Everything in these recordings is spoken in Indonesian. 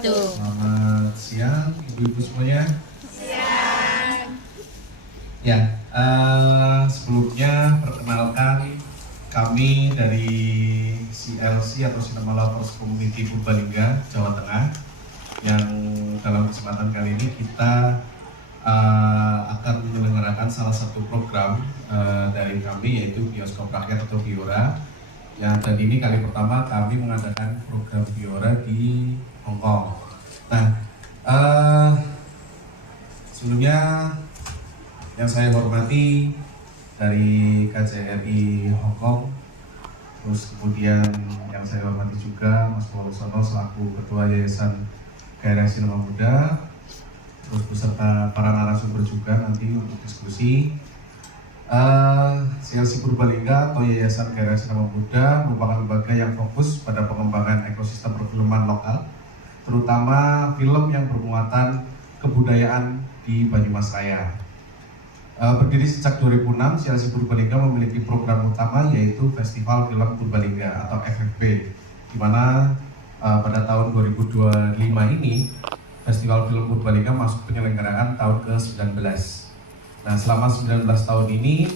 wabarakatuh. Selamat siang, ibu-ibu semuanya. Siang. Ya, sebelumnya perkenalkan kami dari CLC atau Cinema Lovers Community Purbalingga, Jawa Tengah. Yang dalam kesempatan kali ini kita akan menyelenggarakan salah satu program dari kami, yaitu Bioskop Rakyat atau Biora. Dan ini kali pertama kami mengadakan program Biora di Hong Kong. Nah, sebelumnya yang saya hormati dari KJRI Hong Kong, terus kemudian yang saya hormati juga Mas Wolosono selaku Ketua Yayasan Gairah Sinema Muda, terus beserta para narasumber juga nanti untuk diskusi. CLC Purbalingga atau Yayasan Gairah Sinema Muda merupakan lembaga yang fokus pada pengembangan ekosistem perfilman lokal, terutama film yang bermuatan kebudayaan di Banyumas Raya. Berdiri sejak 2006, CLC Purbalingga memiliki program utama yaitu Festival Film Purbalingga atau FFP, di mana pada tahun 2025 ini Festival Film Purbalingga masuk penyelenggaraan tahun ke-19. Nah, selama 19 tahun ini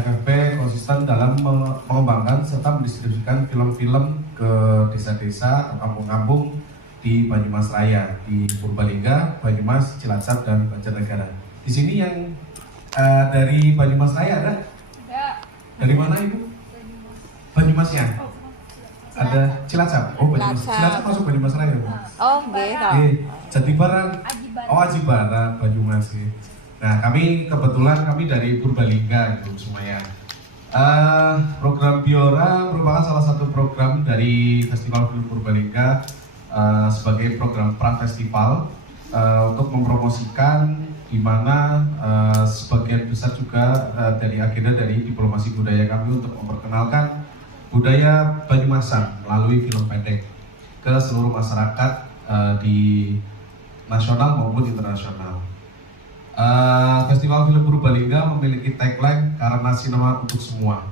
FFP konsisten dalam mengembangkan serta mendistribusikan film-film ke desa-desa atau kampung-kampung di Banyumas Raya, di Purbalingga, Banyumas, Cilacap, dan Banjarnegara. Di sini yang dari Banyumas Raya ada? Ya. Dari mana Ibu? Banyumasnya? Ada Cilacap? Oh, Banyumas. Cilacap masuk Banyumas Raya, Bu? Oh, gitu. Jatibarang. Oh, Aji Barang, Banyumas. Nah, kami kebetulan dari Purbalingga gitu semuanya. Program Biora merupakan salah satu program dari Festival Film Purbalingga sebagai program pra-festival untuk mempromosikan, di mana sebagian besar juga dari agenda dari diplomasi budaya kami untuk memperkenalkan budaya Banyumasan melalui film pendek ke seluruh masyarakat di nasional maupun internasional. Festival Film Purbalingga memiliki tagline karena sinema untuk semua.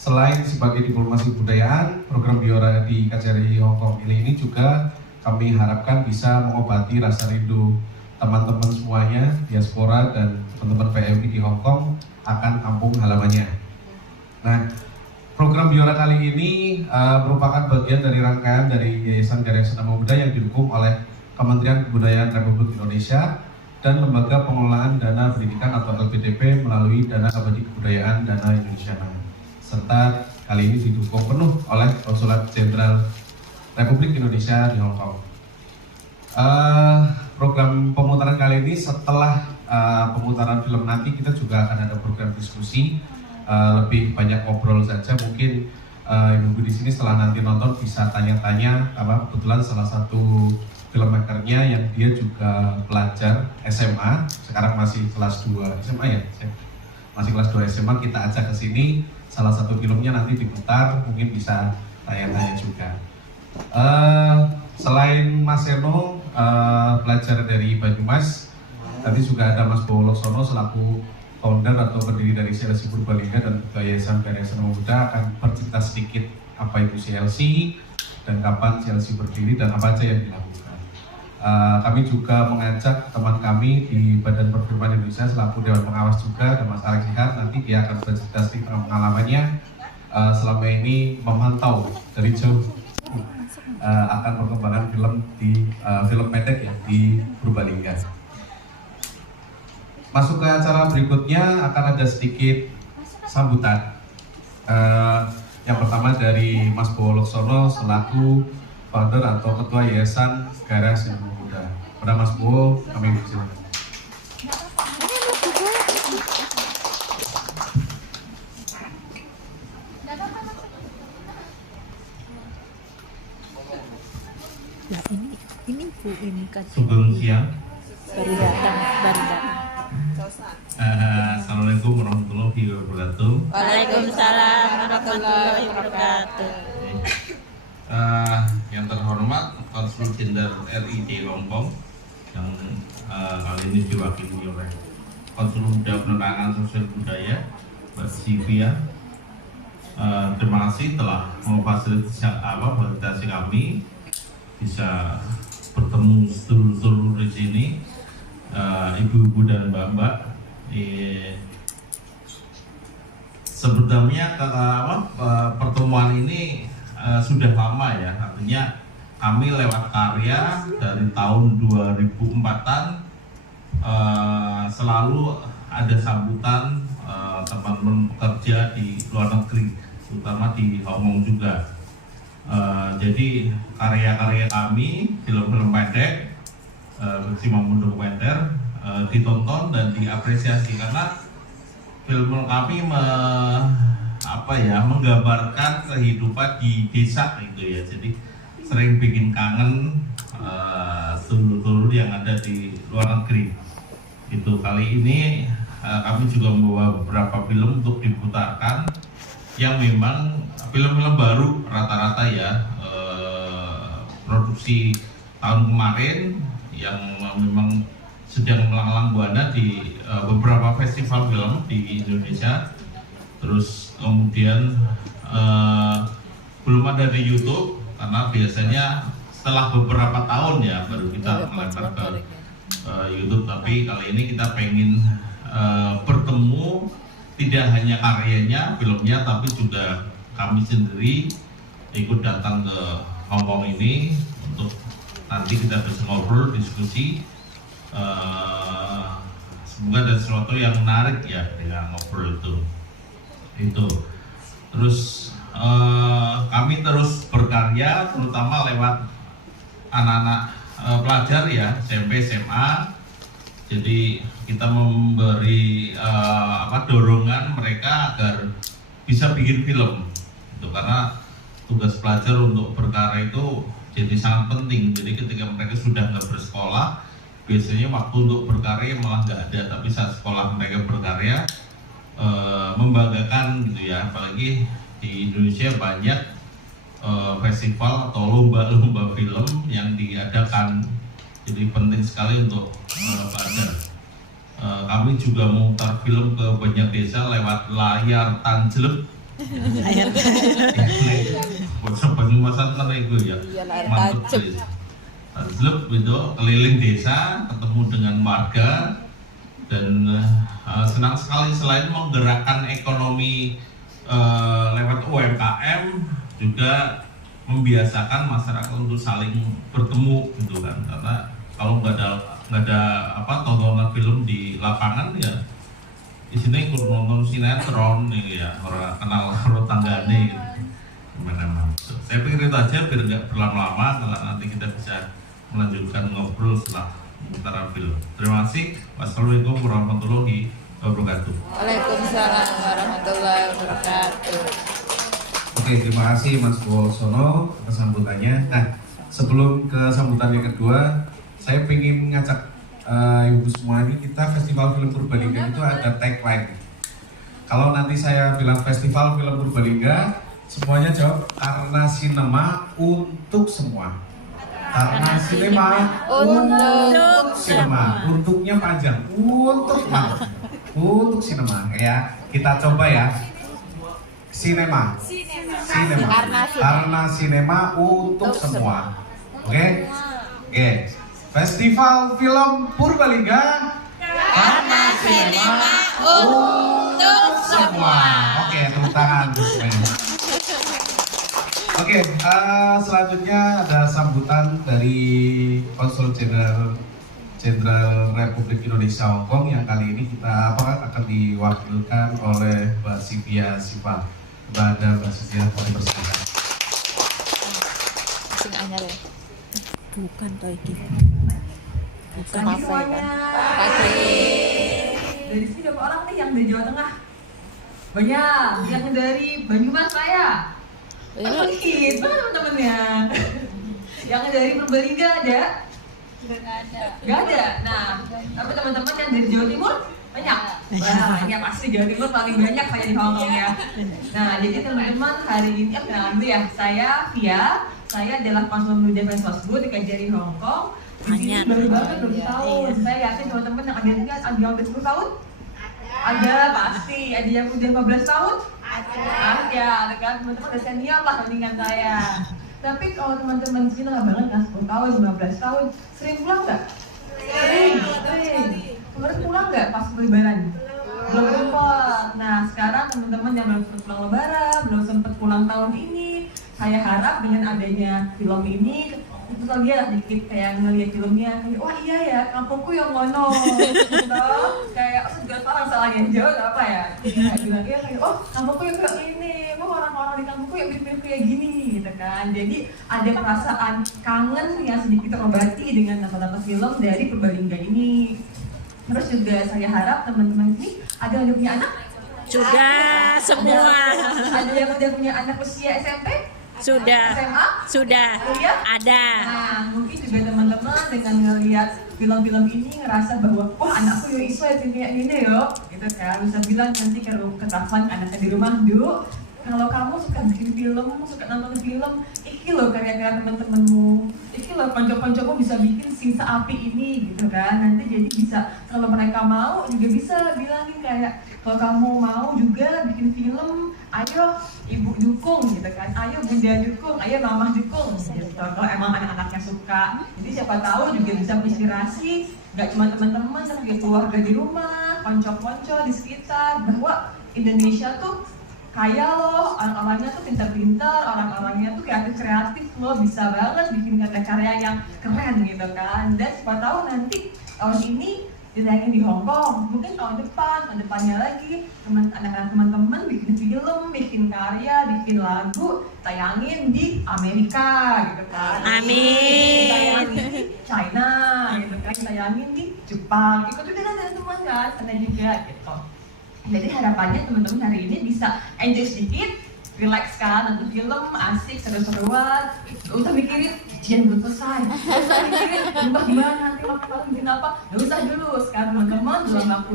Selain sebagai diplomasi budayaan, program Biora di KJRI Hong Kong ini juga kami harapkan bisa mengobati rasa rindu teman-teman semuanya, diaspora dan teman-teman PMI di Hong Kong akan kampung halamannya. Nah, program Biora kali ini merupakan bagian dari rangkaian dari Yayasan Gairah Sinema Muda yang didukung oleh Kementerian Kebudayaan Republik Indonesia dan Lembaga Pengelolaan Dana Pendidikan atau LPDP melalui Dana Abadi Kebudayaan Dana Indonesia, serta kali ini didukung penuh oleh Konsulat Jenderal Republik Indonesia di Hong Kong. Program pemutaran kali ini setelah pemutaran film nanti kita juga akan ada program diskusi, lebih banyak ngobrol saja. Mungkin ibu-ibu di sini setelah nanti nonton bisa tanya-tanya, kebetulan salah satu filmmakernya yang dia juga pelajar SMA, sekarang masih kelas 2 SMA ya, masih kelas 2 SMA, kita ajak ke sini, salah satu filmnya nanti diputar, mungkin bisa tanya-tanya juga. Selain Mas Seno, pelajar dari Banyumas, tadi juga ada Mas Wolosono selaku founder atau pendiri dari CLC Purbalingga dan Ketua Yayasan Gairah Sinema Muda akan bercerita sedikit apa itu CLC dan kapan CLC berdiri dan apa aja yang dilakukan. Kami juga mengajak teman kami di Badan Perfilman Indonesia selaku Dewan Pengawas juga, ada Mas Alex Sihat, nanti dia akan bercerita sedikit tentang pengalamannya selama ini memantau dari jauh akan perkembangan film di film pendek ya di Purbalingga. Masuk ke acara berikutnya akan ada sedikit sambutan. Yang pertama dari Mas Wolosono selaku founder atau Ketua Yayasan Gairah Sinema Muda. Pada Mas Bo, kami bersilakan. Nah, ini Bu ini kan Sugeng siang. baru datang. Assalamualaikum warahmatullahi wabarakatuh. Waalaikumsalam warahmatullahi wabarakatuh. Yang terhormat Konsul Jenderal RI di Lombok yang kali ini diwakili oleh Konsul Muda Penerangan Sosial Budaya Mbak Sivia. Terima kasih telah memfasilitasi kami bisa bertemu sedulur-sedulur di sini, ibu-ibu dan mbak-mbak. Sebenarnya pertemuan ini sudah lama ya, artinya kami lewat karya dari tahun 2004-an selalu ada sambutan teman-teman pekerja di luar negeri, terutama di Hong Kong juga. Jadi karya-karya kami, film-film pendek, maupun dokumenter ditonton dan diapresiasi karena film kami menggambarkan kehidupan di desa gitu ya. Jadi sering bikin kangen sedulur-sedulur yang ada di luar negeri. Itu kali ini kami juga membawa beberapa film untuk diputarkan yang memang film-film baru rata-rata ya, produksi tahun kemarin yang memang sedang melanglang buana di beberapa festival film di Indonesia. Terus kemudian belum ada di YouTube karena biasanya setelah beberapa tahun ya baru kita melempar ke YouTube. Tapi kali ini kita pengen bertemu tidak hanya karyanya, filmnya, tapi juga kami sendiri ikut datang ke Hong Kong ini untuk nanti kita bisa ngobrol, diskusi. Semoga ada sesuatu yang menarik ya dengan ngobrol itu. Terus kami terus berkarya, terutama lewat anak-anak pelajar ya, SMP, SMA. Jadi kita memberi dorongan mereka agar bisa bikin film. Itu karena tugas pelajar untuk berkarya itu jadi sangat penting. Jadi ketika mereka sudah nggak bersekolah, biasanya waktu untuk berkarya malah nggak ada. Tapi saat sekolah mereka berkarya, membanggakan gitu ya. Apalagi di Indonesia banyak festival atau lomba-lomba film yang diadakan. Jadi penting sekali untuk pelajar. Kami juga memutar film ke banyak desa lewat layar tanjelep. Bocor Banyumasan kan itu ya, mantap. Tanjelep itu keliling desa, ketemu dengan warga dan senang sekali selain menggerakkan ekonomi lewat UMKM juga membiasakan masyarakat untuk saling bertemu gitu kan. Karena kalau nggak ada tontonan film di lapangan ya di sini ikut nonton sinetron nih ya, orang kenal orang tanggane gitu. Gimana. Saya pikir itu aja biar nggak berlama-lama, kalau nanti kita bisa melanjutkan ngobrol setelah pemutaran film. Terima kasih. Wassalamualaikum warahmatullahi wabarakatuh. Waalaikumsalam warahmatullahi wabarakatuh. Oke, terima kasih Mas Bowosono atas sambutannya. Nah, sebelum ke sambutan yang kedua, saya ingin ngajak ibu semua ini, kita Festival Film Purbalingga itu ada tagline. Kalau nanti saya bilang Festival Film Purbalingga, semuanya jawab karena sinema untuk semua. Karena sinema untuk sinema. Untuknya panjang. Untuk sinema ya. Kita coba ya. Sinema. Karena sinema untuk semua. Oke? Oke. Festival Film Purbalingga Karena sinema untuk semua. Oke, tepuk tangan semuanya. Oke, selanjutnya ada sambutan dari Konsul Jenderal Republik Indonesia Hong Kong yang kali ini kita akan diwakilkan oleh Mbak Sivia Siva. Kepada Mbak Sivia, kami persilakan. Sing anyar ya. Bukan toh iki. Bukan Pagi apa semuanya. Pagi. Dari sini berapa orang nih yang dari Jawa Tengah? Banyak. Yang dari Banyumas saya. Sedikit banget teman-temannya. Yang dari Purbalingga ada? Gak ada. Nah, tapi teman-teman yang dari Jawa Timur banyak. Wah, ini yang pasti Jawa Timur paling banyak saya di Hong Kong ya. Nah, jadi teman-teman hari ini kenalan dulu ya. Saya Via. Saya adalah konsul menuju Sosbud di KJRI Hong Kong. Di sini baru banget 2 tahun. Saya yakin teman-teman yang ada di udah 10 tahun? Ada pasti. Ada yang udah 15 tahun? Ada kan teman-teman udah senior lah dengan saya. Tapi kalau teman-teman sini lah banget kan 10 tahun, 15 tahun, sering pulang nggak? Sering. Kemarin pulang nggak pas lebaran? Belum sempat. Nah sekarang teman-teman yang belum sempat pulang lebaran, belum sempat pulang tahun ini, saya harap dengan adanya film ini, itu dia lah dikit kayak ngeliat filmnya, kayak wah iya ya, kampungku yang ngono, gitu. Kayak juga orang salah yang jauh apa ya? Kayak bilang ya kayak oh kampungku yang kayak ini, oh orang-orang di kampungku yang mirip-mirip kayak gini, gitu kan. Jadi ada perasaan kangen yang sedikit terobati dengan nonton film dari Purbalingga ini. Terus juga saya harap teman-teman ini ada yang udah punya anak? Sudah semua. Ada yang udah punya anak usia SMP? Sudah. SMA? Sudah. Kuliah? Ada. Nah, mungkin juga teman-teman dengan ngelihat film-film ini ngerasa bahwa wah anakku yo iso ya kayak gini yo, gitu kan. Bisa bilang nanti kalau ketahuan anaknya di rumah, "Du, kalau kamu suka bikin film, suka nonton film, iki loh karya-karya teman-temanmu, iki loh konco-koncomu bisa bikin sisa api ini," gitu kan. Nanti jadi bisa kalau mereka mau juga bisa bilangin kayak kalau kamu mau juga bikin film, ayo ibu dukung gitu kan, ayo bunda dukung, ayo mama dukung gitu. Kalau emang anak-anaknya suka, jadi siapa tahu juga bisa inspirasi nggak cuma teman-teman tapi keluarga di rumah, konco-konco di sekitar bahwa Indonesia tuh kaya loh, orang-orangnya tuh pintar-pintar, orang-orangnya tuh kreatif-kreatif loh, bisa banget bikin karya-karya yang keren gitu kan. Dan siapa tahu nanti tahun ini ditayangin di Hong Kong, mungkin tahun depannya lagi anak-anak teman-teman bikin film, bikin karya, bikin lagu, tayangin di Amerika gitu kan. Amin. Tayangin di China gitu kan, tayangin di Jepang, ikut juga teman-teman kan, sana juga gitu. Jadi harapannya teman-teman hari ini bisa enjoy sedikit, relax kan, nonton film, asik, seru-seruan, gak usah mikirin ujian belum selesai, gak usah mikirin entah gimana nanti malam bikin apa, gak usah dulu. Sekarang teman-teman dalam waktu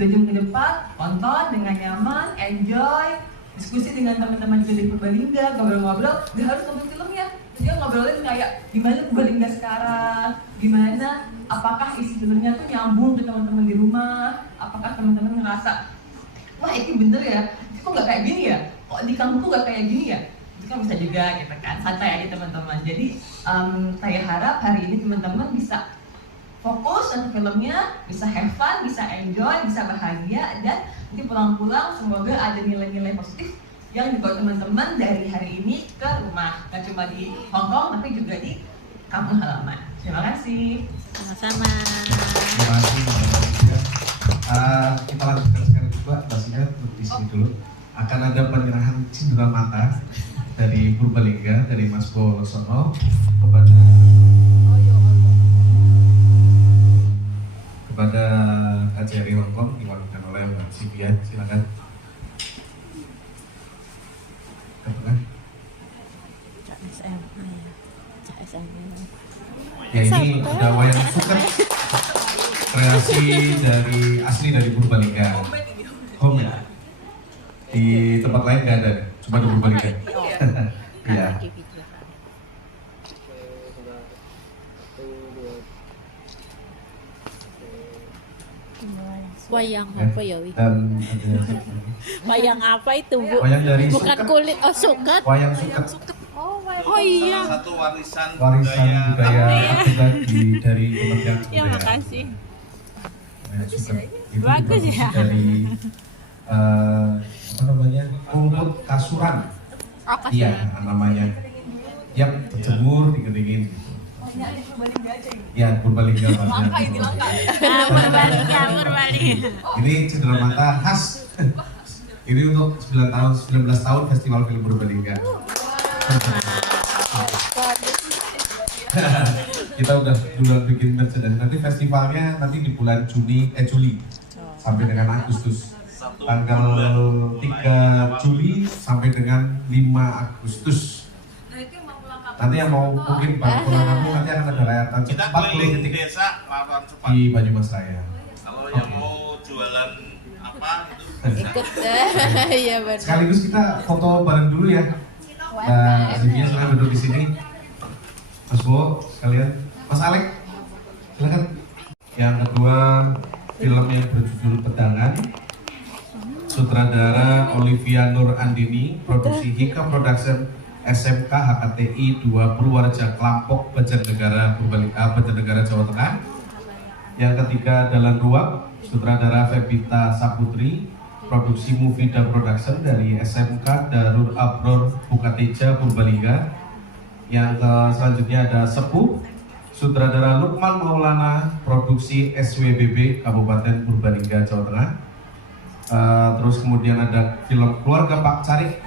2 jam ke depan, tonton dengan nyaman, enjoy, diskusi dengan teman-teman juga di Purbalingga, ngobrol-ngobrol, gak harus nonton filmnya, dia ngobrolin kayak gimana Purbalingga sekarang, gimana, apakah isi filmnya tuh nyambung ke teman-teman di rumah, apakah teman-teman ngerasa wah ini bener ya, itu kok nggak kayak gini ya, kok di kampungku nggak kayak gini ya, itu kan bisa juga gitu kan, santai aja teman-teman. Jadi saya harap hari ini teman-teman bisa fokus nonton filmnya, bisa have fun, bisa enjoy, bisa bahagia, dan nanti pulang-pulang semoga ada nilai-nilai positif yang dibawa teman-teman dari hari ini ke rumah, nggak cuma di Hong Kong tapi juga di kampung halaman. Terima kasih. Sama-sama. Terima kasih Mbak Maria. Kita lanjutkan sekarang juga, pastinya di sini dulu akan ada penyerahan cindera mata dari Purbalingga, dari Mas Bo Losono kepada KJRI Hong Kong diwakilkan oleh Mbak Sivia. Silakan. Ya ini ada wayang suket kreasi asli dari Purbalingga. Home ya. Di tempat lain nggak ada, cuma di Purbalingga. Iya. Wayang apa ya, Wi? Dan Wayang apa itu, Bu? wayang dari Bukan suket. kulit, oh suket. Wayang suket. Oh iya. Salah satu warisan Budaya akibat dari Kementerian Ya Budaya. makasih. Wayang suket itu Bagus diproduksi ya. dari apa namanya, rumput kasuran. Iya namanya, yang berjemur dikeringin. Ya Purbalingga. Langka ini langka. Purbalingga. Ini cindera mata khas. Ini untuk 19 tahun Festival Film Purbalingga. Kita udah duluan bikin merchandise. Nanti festivalnya nanti di bulan Juli sampai dengan Agustus. Tanggal 3 Juli sampai dengan 5 Agustus. Nanti yang mau mungkin baru pulang kampung nanti akan ada layatan kita 40 keliling detik desa lawan cepat. di Banyumas Raya. Kalau yang mau jualan apa itu bisa. Ikut iya benar. Sekaligus kita foto bareng dulu ya. Nah, Sivia silahkan duduk di sini. Mas Bo, sekalian. Mas Alek, silakan. Yang kedua, film yang berjudul Pedangan. Sutradara Olivia Nur Andini, produksi Hika Production SMK HKTI 2 Purwareja Klampok Banjarnegara Banjarnegara Jawa Tengah. Yang ketiga Dalan Ruang, sutradara Febita Saputri, produksi Movida Production dari SMK Darul Abror Bukateja Purbalingga. Yang selanjutnya ada Sepuh, sutradara Lukman Maulana, produksi SWBB Kabupaten Purbalingga Jawa Tengah. Terus kemudian ada film Keluarga Pak Carik,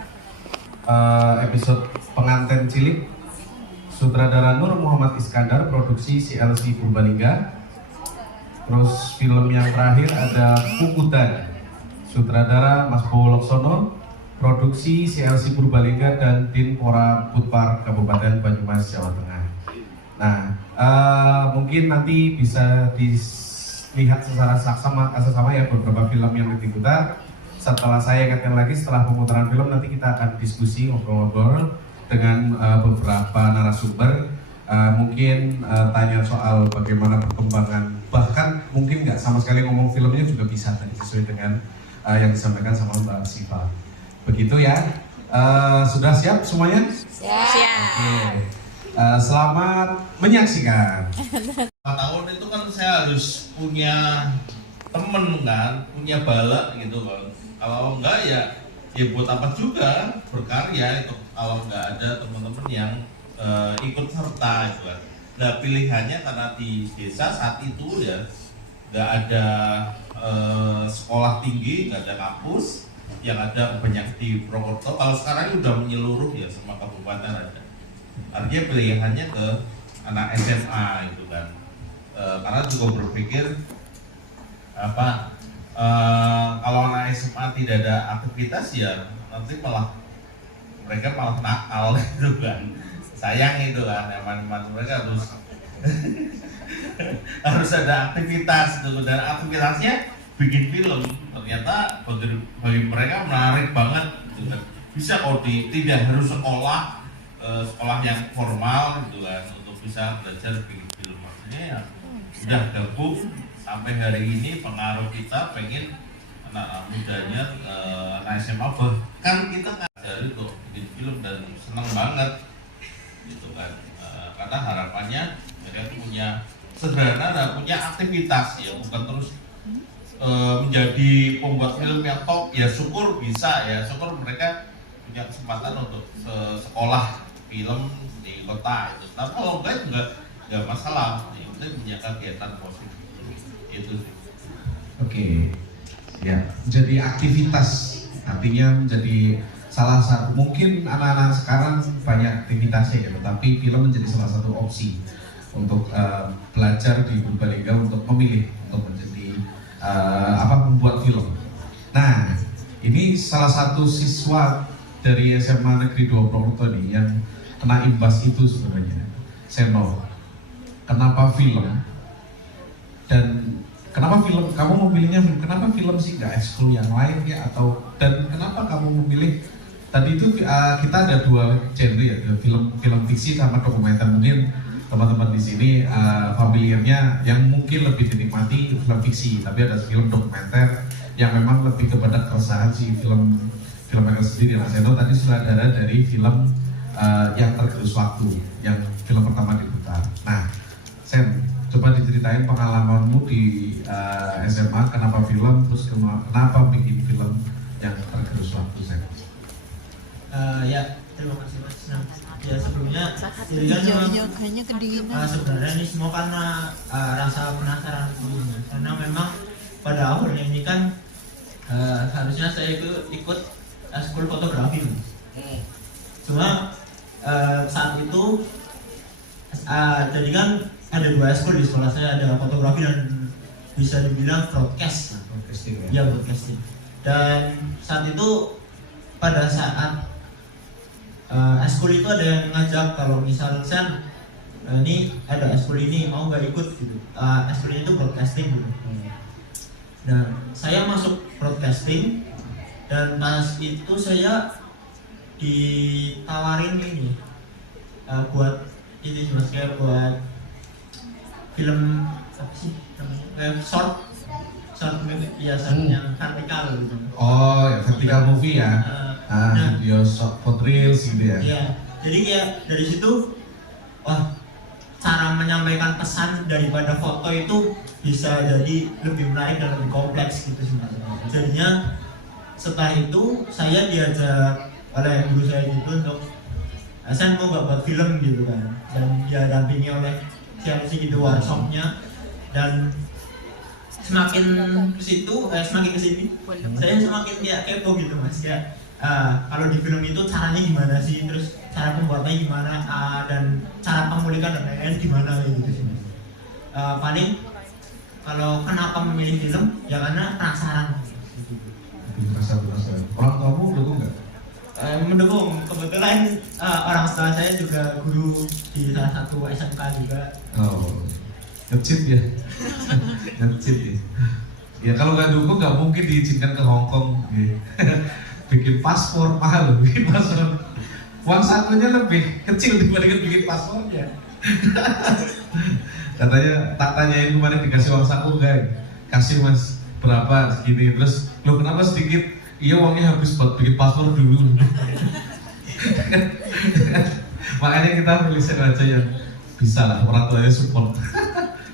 episode Pengantin Cilik, sutradara Nur Muhammad Iskandar, produksi CLC Purbalingga. Terus film yang terakhir ada Puputan, sutradara Mas Bowo Loksono, produksi CLC Purbalingga dan Dinpora Putpar Kabupaten Banyumas Jawa Tengah. Nah, mungkin nanti bisa dilihat secara saksama ya beberapa film yang diputar. Setelah saya ingatkan lagi, setelah pemutaran film nanti kita akan diskusi, ngobrol-ngobrol dengan beberapa narasumber. Mungkin tanya soal bagaimana perkembangan, bahkan mungkin nggak sama sekali ngomong filmnya juga bisa tadi sesuai dengan yang disampaikan sama Mbak Siva. Begitu ya. Sudah siap semuanya? Siap. Oke. Selamat menyaksikan. 4 tahun itu kan saya harus punya temen kan, punya bala gitu kan. Kalau enggak ya buat apa juga berkarya itu kalau enggak ada teman-teman yang ikut serta gitu kan. Nah pilihannya karena di desa saat itu ya nggak ada sekolah tinggi, nggak ada kampus, yang ada banyak di Purwokerto. Kalau sekarang udah menyeluruh ya semua kabupaten ada. Artinya pilihannya ke anak SMA gitu kan. Karena juga berpikir kalau anak SMA tidak ada aktivitas ya nanti mereka malah nakal gitu kan. Sayang itu kan, teman-teman mereka harus ada aktivitas gitu, dan aktivitasnya bikin film ternyata bagi mereka menarik banget gitu kan. Bisa kalau tidak harus sekolah yang formal gitu kan untuk bisa belajar bikin film. Maksudnya ya udah gabung sampai hari ini pengaruh kita pengen anak mudanya anak SMA bahkan kita ngajari untuk bikin film dan senang banget gitu kan. Karena harapannya mereka punya sederhana dan punya aktivitas ya, bukan terus menjadi pembuat film yang top ya. Syukur bisa ya, syukur mereka punya kesempatan untuk sekolah film di kota itu. Tapi kalau enggak masalah, yang penting punya kegiatan positif itu sih. Oke, ya jadi aktivitas artinya menjadi salah satu, mungkin anak-anak sekarang banyak aktivitasnya ya, tapi film menjadi salah satu opsi untuk belajar di Purbalingga untuk memilih untuk menjadi membuat film. Nah, ini salah satu siswa dari SMA Negeri 2 Purwokerto nih yang kena imbas itu sebenarnya. Seno, kenapa film? Dan kenapa film? Kamu memilihnya film? Kenapa film sih nggak ekskul yang lain ya? Dan kenapa kamu memilih? Tadi itu kita ada 2 genre ya, film fiksi sama dokumenter. Mungkin teman-teman di sini familiarnya yang mungkin lebih dinikmati film fiksi, tapi ada film dokumenter yang memang lebih kepada keresahan si filmmaker sendiri. Nah, Seno tadi sutradara dari film yang Tergerus Waktu, yang film pertama diputar. Nah, Sen, coba diceritain pengalamanmu di SMA, kenapa film, terus kenapa bikin film yang Tergerus Waktu, Sen? Ya, terima kasih Mas. Nah, ya sebelumnya kayaknya kedinginan. sebenarnya ini semua karena rasa penasaran dulu. Karena memang pada awalnya ini kan harusnya saya ikut ekskul fotografi. Cuma saat itu jadi kan ada 2 ekskul di sekolah saya, ada fotografi dan bisa dibilang broadcast. Broadcasting Ya, broadcasting. Dan saat itu pada saat ekskul itu ada yang ngajak kalau misalnya ini ada ekskul ini mau nggak ikut gitu. Ekskulnya itu broadcasting gitu. Dan saya masuk broadcasting dan pas itu saya ditawarin ini buat ini mas, kayak buat film apa sih namanya, short ya, yang vertikal gitu. Oh, ya vertical movie ya. Video short for reels gitu ya. Iya. Jadi kayak dari situ, wah, cara menyampaikan pesan daripada foto itu bisa jadi lebih menarik dan lebih kompleks gitu sebenarnya. Jadinya setelah itu saya diajak oleh guru saya gitu untuk saya mau gak buat film gitu kan, dan dia dampingi oleh CLC gitu workshopnya. Dan semakin kesini saya semakin kayak kepo gitu mas, kayak kalau di film itu caranya gimana sih, terus cara pembuatannya gimana, dan cara pemulihan dan lain-lain gimana gitu sih mas. Paling kalau kenapa memilih film ya karena penasaran. Penasaran. Orang tuamu dukung nggak? Mendukung. Kebetulan orang tua saya juga guru di salah satu SMK juga. Oh, ngecit ya. Ngecit ya. Ya kalau nggak dukung nggak mungkin diizinkan ke Hong Kong. Bikin paspor mahal loh, bikin paspor. Uang sakunya lebih kecil dibandingkan bikin paspornya. Katanya tak tanyain kemarin dikasih uang saku enggak? Kasih mas, berapa segini, terus lo kenapa sedikit? Iya uangnya habis buat bikin paspor dulu. Makanya kita pilih aja yang bisa lah, orang tuanya support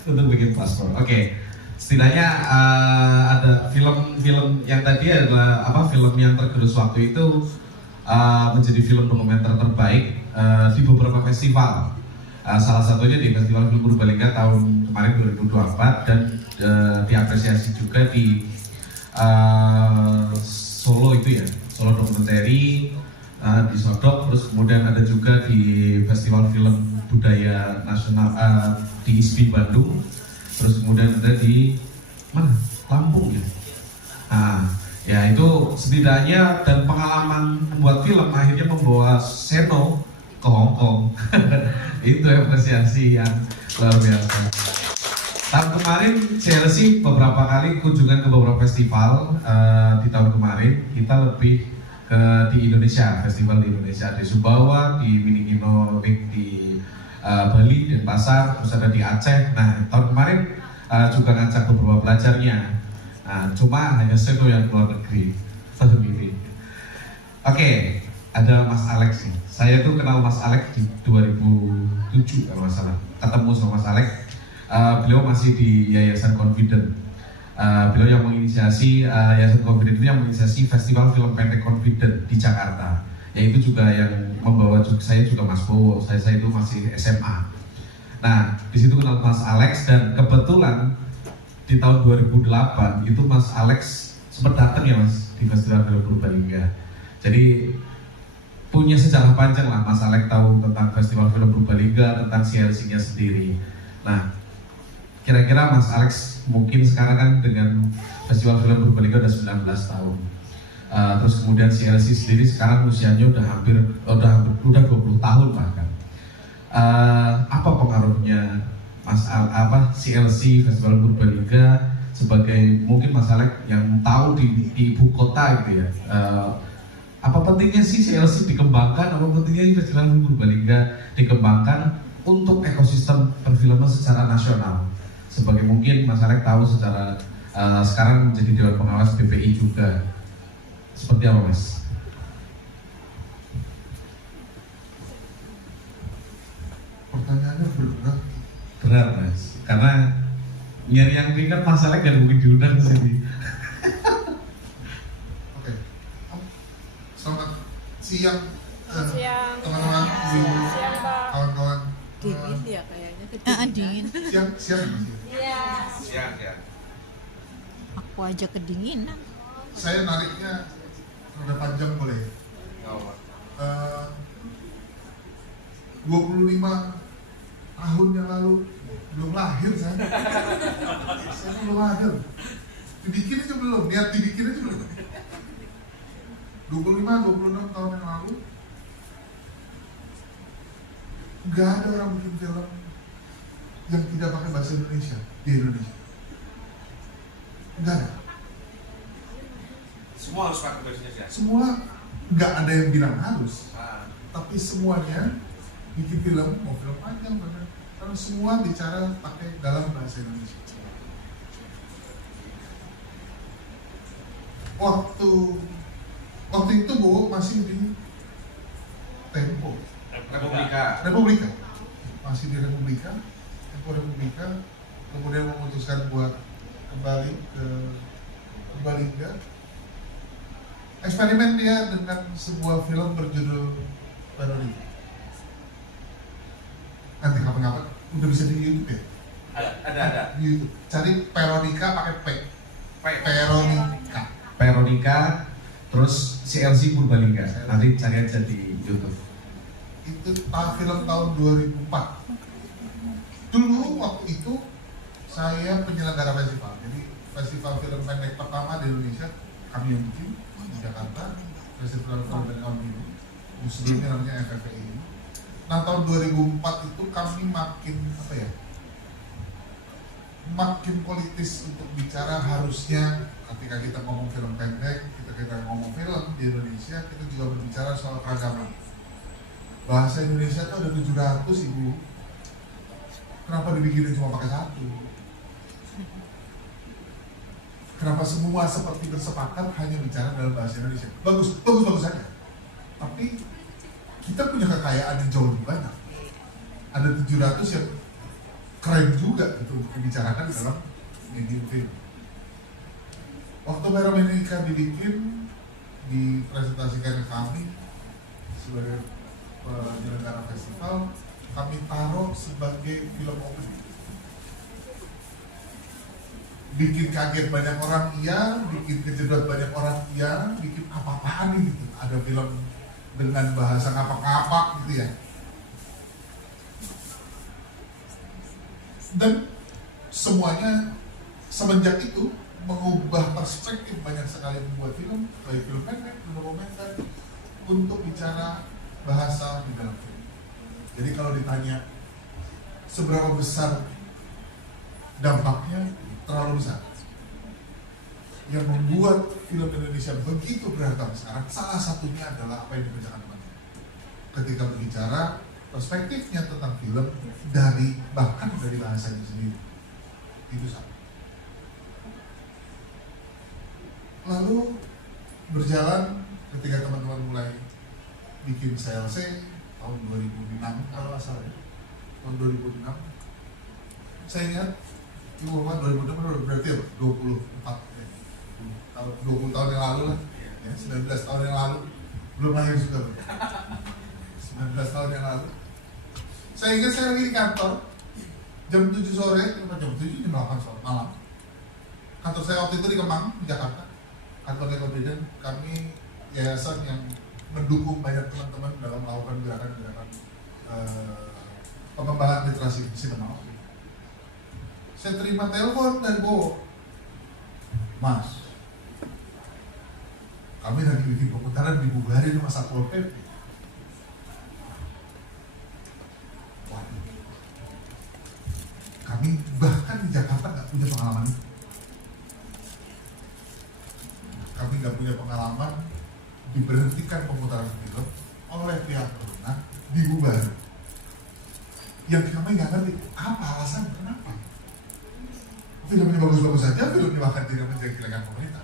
untuk bikin paspor. Oke. Setidaknya ada film-film yang tadi adalah film yang tergerus waktu itu menjadi film dokumenter terbaik di beberapa festival. Salah satunya di Festival Film Purbalingga tahun kemarin 2024 dan diapresiasi juga di Solo itu ya, Solo Dokumentari di Sodok, terus kemudian ada juga di Festival Film Budaya Nasional di ISPI Bandung. Terus kemudian ada di mana? Lampung ya. Nah, ya itu setidaknya dan pengalaman membuat film akhirnya membawa Seno ke Hong Kong. Itu apresiasi yang luar biasa. Tahun kemarin CLC beberapa kali kunjungan ke beberapa festival. Di tahun kemarin kita lebih ke di Indonesia, festival di Indonesia, di Sumbawa, di Minigino Week di Bali, Denpasar, terus ada di Aceh. Nah tahun kemarin juga ngajak beberapa pelajarnya. Nah cuma hanya Seno yang keluar negeri sendiri. Oke, ada Mas Alex nih. Saya tuh kenal Mas Alex di 2007 kalau nggak salah. Ketemu sama Mas Alex. Beliau masih di Yayasan Confident. Beliau yang menginisiasi Yayasan Confident itu yang menginisiasi Festival Film Pendek Confident di Jakarta. Yaitu juga yang membawa saya juga Mas Bowo, saya itu masih SMA. Nah, di situ kenal Mas Alex dan kebetulan di tahun 2008 itu Mas Alex sempat datang ya Mas di Festival Film Purbalingga. Jadi punya sejarah panjang lah Mas Alex tahu tentang Festival Film Purbalingga, tentang CLC-nya sendiri. Nah, kira-kira Mas Alex mungkin sekarang kan dengan Festival Film Purbalingga udah 19 tahun. Terus kemudian CLC sendiri sekarang usianya udah 20 tahun bahkan. Apa pengaruhnya CLC Festival Purbalingga sebagai mungkin Mas Alex yang tahu di ibu kota gitu ya? Apa pentingnya sih CLC dikembangkan? Apa pentingnya Festival Purbalingga dikembangkan untuk ekosistem perfilman secara nasional? Sebagai mungkin Mas Alex tahu secara sekarang menjadi Dewan Pengawas BPI juga. Seperti apa Mas? Pertanyaannya berat Mas, karena nyari yang ringan Mas Alex dan mungkin diundang ke sini. Oke. Selamat siang Siang. teman-teman, Siang, Pak. kawan-kawan. Dingin ya kayaknya. Dingin. Siang. Iya. Siang ya. Aku aja kedinginan. Saya nariknya rada panjang boleh. 25 tahun yang lalu belum lahir saya. Saya belum lahir. Dibikin aja belum, niat dibikin aja belum. 26 tahun yang lalu nggak ada orang bikin film yang tidak pakai bahasa Indonesia di Indonesia. Nggak ada. Semua harus pakai bahasa Indonesia. Semua nggak ada yang bilang harus, tapi semuanya bikin film, mau film panjang bahkan, karena semua bicara pakai dalam bahasa Indonesia. Waktu itu Bowo masih di Tempo. Republika. Masih di Republika, Tempo Republika, kemudian memutuskan buat kembali ke Purbalingga. Eksperimen dia dengan sebuah film berjudul Veronica. Nanti kapan-kapan udah bisa di YouTube ya? Ada. Di YouTube. Cari Veronica pakai P. Veronica. Veronica, terus CLC Purbalingga. Nanti cari aja di YouTube. Itu film tahun 2004. Dulu waktu itu saya penyelenggara festival. Jadi festival film pendek pertama di Indonesia kami yang bikin di Jakarta, Festival Film Pendek Tahun ini. Sebelumnya namanya FFPI. Nah tahun 2004 itu kami makin makin politis untuk bicara. Harusnya ketika kita ngomong film pendek, kita ngomong film di Indonesia, kita juga berbicara soal keragaman. Bahasa Indonesia tuh ada 700 ibu. Kenapa dibikinin cuma pakai satu? Kenapa semua seperti bersepakat hanya bicara dalam bahasa Indonesia? Bagus saja. Tapi kita punya kekayaan yang jauh lebih banyak. Ada 700 yang keren juga gitu untuk dibicarakan dalam medium film. Waktu Veronica dibikin, dipresentasikan ke kami sebagai penyelenggara festival, kami taruh sebagai film opening. Bikin kaget banyak orang iya, bikin kejedot banyak orang iya, bikin apa-apaan nih gitu. Ada film dengan bahasa ngapak-ngapak gitu ya. Dan semuanya semenjak itu mengubah perspektif banyak sekali membuat film, baik film pendek, film dokumenter, untuk bicara bahasa di dalam film. Jadi kalau ditanya seberapa besar dampaknya, terlalu besar. Yang membuat film Indonesia begitu beragam sekarang, salah satunya adalah apa yang dikerjakan teman-teman. Ketika berbicara perspektifnya tentang film bahkan dari bahasanya sendiri, itu sama. Lalu berjalan ketika teman-teman mulai bikin CLC tahun 2006 kalau nggak salah ya, tahun 2006. Saya ingat itu 2006 berarti apa? 20 tahun yang lalu lah, ya, 19 tahun yang lalu, belum lahir juga. 19 tahun yang lalu. Saya ingat saya lagi di kantor jam 7 sore, jam 7 jam 8 sore malam. Kantor saya waktu itu di Kemang, di Jakarta. Kantor Ekobriden, kami yayasan yang mendukung banyak teman-teman dalam melakukan gerakan-gerakan pengembangan literasi sinema. Saya terima telepon dari Bowo, Mas, kami lagi bikin pemutaran dibubarin sama Satpol PP. Waduh, kami bahkan di Jakarta nggak punya pengalaman itu. Kami nggak punya pengalaman diberhentikan pemutaran film oleh pihak berwenang, dibubarin. Yang kami nggak ngerti apa alasan kenapa. Filmnya bagus-bagus saja, filmnya bahkan tidak menjelek-jelekan pemerintah.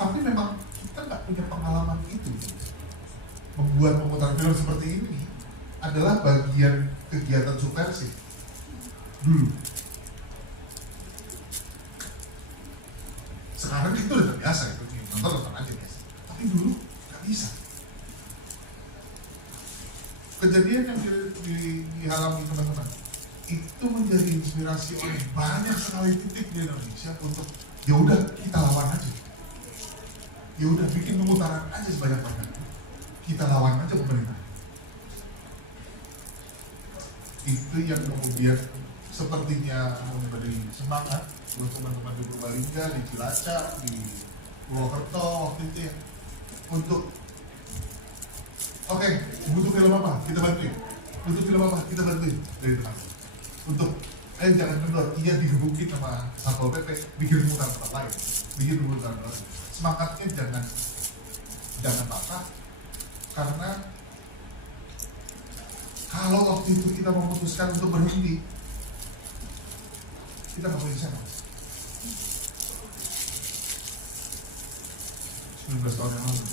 Tapi memang kita nggak punya pengalaman itu. Membuat pemutaran film seperti ini adalah bagian kegiatan subversif dulu. Sekarang itu udah biasa, itu nonton aja biasa. Tapi dulu nggak bisa. Kejadian yang dialami teman-teman itu menjadi inspirasi oleh banyak sekali titik di Indonesia untuk ya udah kita lawan aja. Ya udah bikin pemutaran aja sebanyak-banyaknya. Kita lawan aja pemerintah. Itu yang kemudian sepertinya memberi semangat buat teman-teman di Purbalingga, di Cilacap, di Purwokerto waktu itu ya, untuk oke, butuh film apa? Kita bantuin. Butuh film apa? Kita bantuin dari teman. Untuk jangan kendor, iya digebukin sama Satpol PP, bikin pemutaran tempat lain, bikin pemutaran lain. Semangatnya jangan patah, karena kalau waktu itu kita memutuskan untuk berhenti, kita nggak boleh di sana. 19 tahun yang lalu.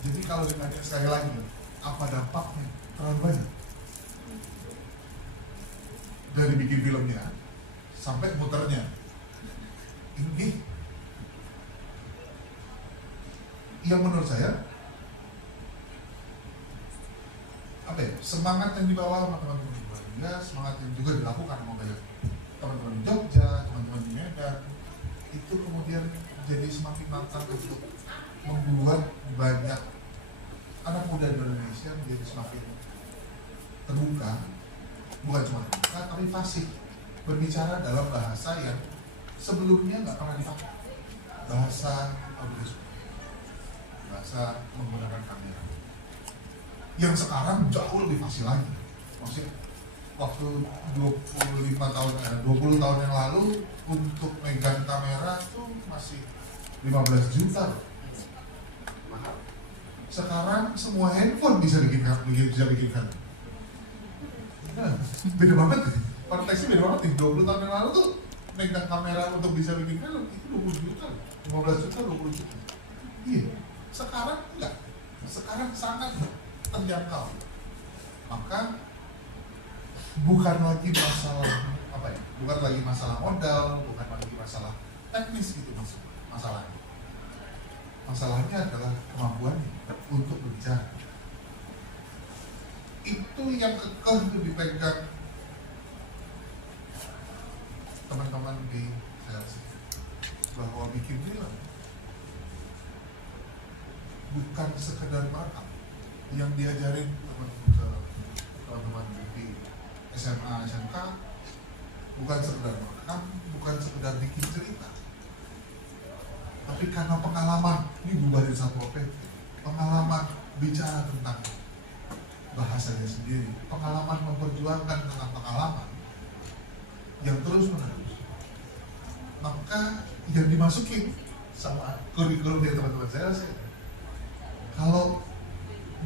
Jadi kalau ditanya sekali lagi, apa dampaknya? Terlalu banyak. Dari bikin filmnya sampai muternya. Ini yang menurut saya apa ya, semangat yang dibawa sama teman-teman di Purbalingga, semangat yang juga dilakukan sama banyak teman-teman di Jogja, teman-teman di Medan, itu kemudian jadi semakin mantap untuk membuat banyak anak muda di Indonesia menjadi semakin terbuka, bukan cuma terbuka tapi fasih berbicara dalam bahasa yang sebelumnya nggak pernah dipakai, bahasa audiovisual, bahasa menggunakan kamera, yang sekarang jauh lebih fasih lagi. Maksudnya waktu 20 tahun yang lalu untuk megang kamera tuh masih 15 juta loh. Sekarang semua handphone bisa bikin film. Nah, beda banget. Konteksnya beda banget nih. 20 tahun yang lalu tuh megang kamera untuk bisa bikin film itu 20 juta, 15 juta, 20 juta. Iya. Sekarang enggak. Sekarang sangat terjangkau. Maka bukan lagi masalah apa ya? Bukan lagi masalah modal, bukan lagi masalah teknis gitu masalahnya. Masalahnya adalah kemampuannya untuk berbicara. Itu yang kekeh dipegang teman-teman di CLC, bahwa bikin film bukan sekedar merekam. Yang diajarin teman-teman di SMA, SMK bukan sekedar merekam, bukan sekedar bikin cerita, tapi karena pengalaman, ini bubarin Satpol PP, pengalaman bicara tentang bahasanya sendiri, pengalaman memperjuangkan tentang pengalaman yang terus menerus, maka yang dimasukin sama kurikulum dari teman-teman saya sih, kalau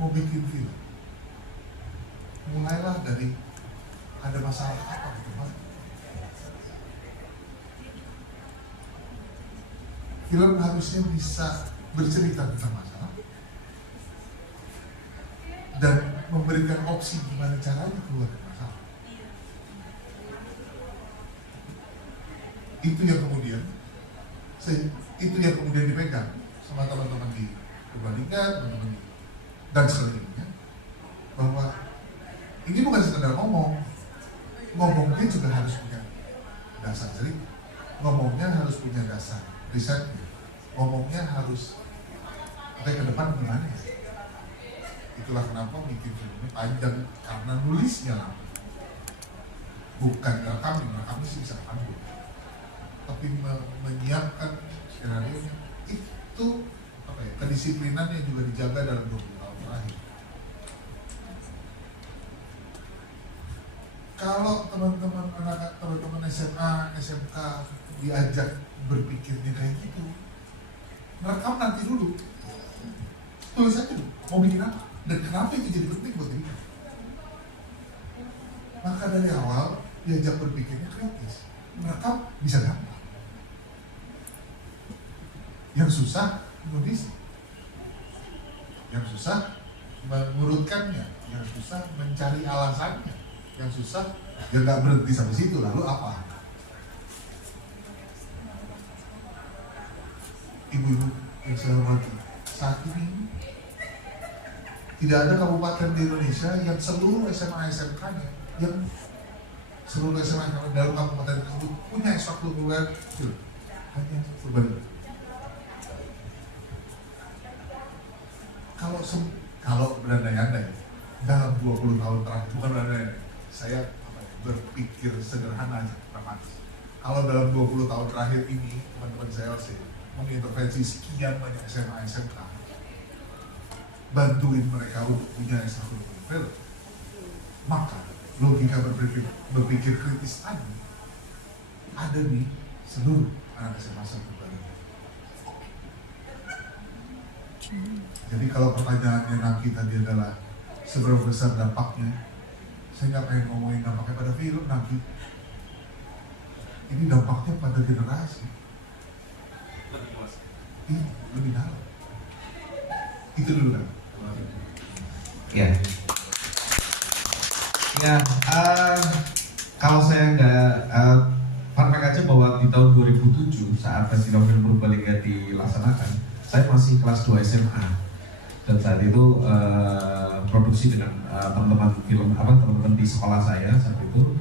mau bikin film, mulailah dari ada masalah apa gitu, Pak. Film harusnya bisa bercerita tentang masalah dan memberikan opsi gimana caranya keluar dari masalah. Itu yang kemudian dipegang sama teman-teman di Purbalingga, teman-teman di dan sekelilingnya, bahwa ini bukan sekedar ngomongnya juga harus punya dasar cerita, ngomongnya harus punya dasar risetnya, ngomongnya harus ke depan gimana ya. Itulah kenapa bikin film ini panjang, karena nulisnya lama, bukan rekamnya sih bisa kapan pun, tapi menyiapkan skenario nya itu apa ya, kedisiplinan yang juga dijaga dalam 20 tahun terakhir. Kalau teman-teman SMA, SMK diajak berpikirnya kayak gitu, merekam nanti dulu, tulis aja dulu, mau bikin apa dan kenapa itu jadi penting buat diri. Maka dari awal diajak berpikirnya kritis, merekam bisa gampang, yang susah nulis, yang susah mengurutkannya, yang susah mencari alasannya, yang susah ya nggak berhenti sampai situ, lalu apa? Ibu-ibu yang saya hormati, saat ini tidak ada kabupaten di Indonesia yang seluruh SMA SMK-nya, yang seluruh SMA dalam kabupaten tersebut punya ekstrakurikuler film, hanya Purbalingga. Kalau berandai-andai dalam 20 tahun terakhir, bukan berandai-andai, saya berpikir sederhana aja, pragmatis. Kalau dalam 20 tahun terakhir ini teman-teman saya mengintervensi sekian banyak SMA SMK, bantuin mereka untuk punya ekstrakurikuler, maka logika berpikir kritis tadi ada di seluruh anak SMA Purbalingga. Jadi kalau pertanyaannya nanti tadi adalah seberapa besar dampaknya, saya nggak pengen ngomongin dampaknya pada film nanti. Ini dampaknya pada generasi. Lebih dalam. Itu dulu kan. Ya. Ya, kalau saya nggak fun fact aja bahwa di tahun 2007 saat Festival Film Purbalingga dilaksanakan, saya masih kelas 2 SMA dan saat itu produksi dengan teman-teman film teman-teman di sekolah saya saat itu,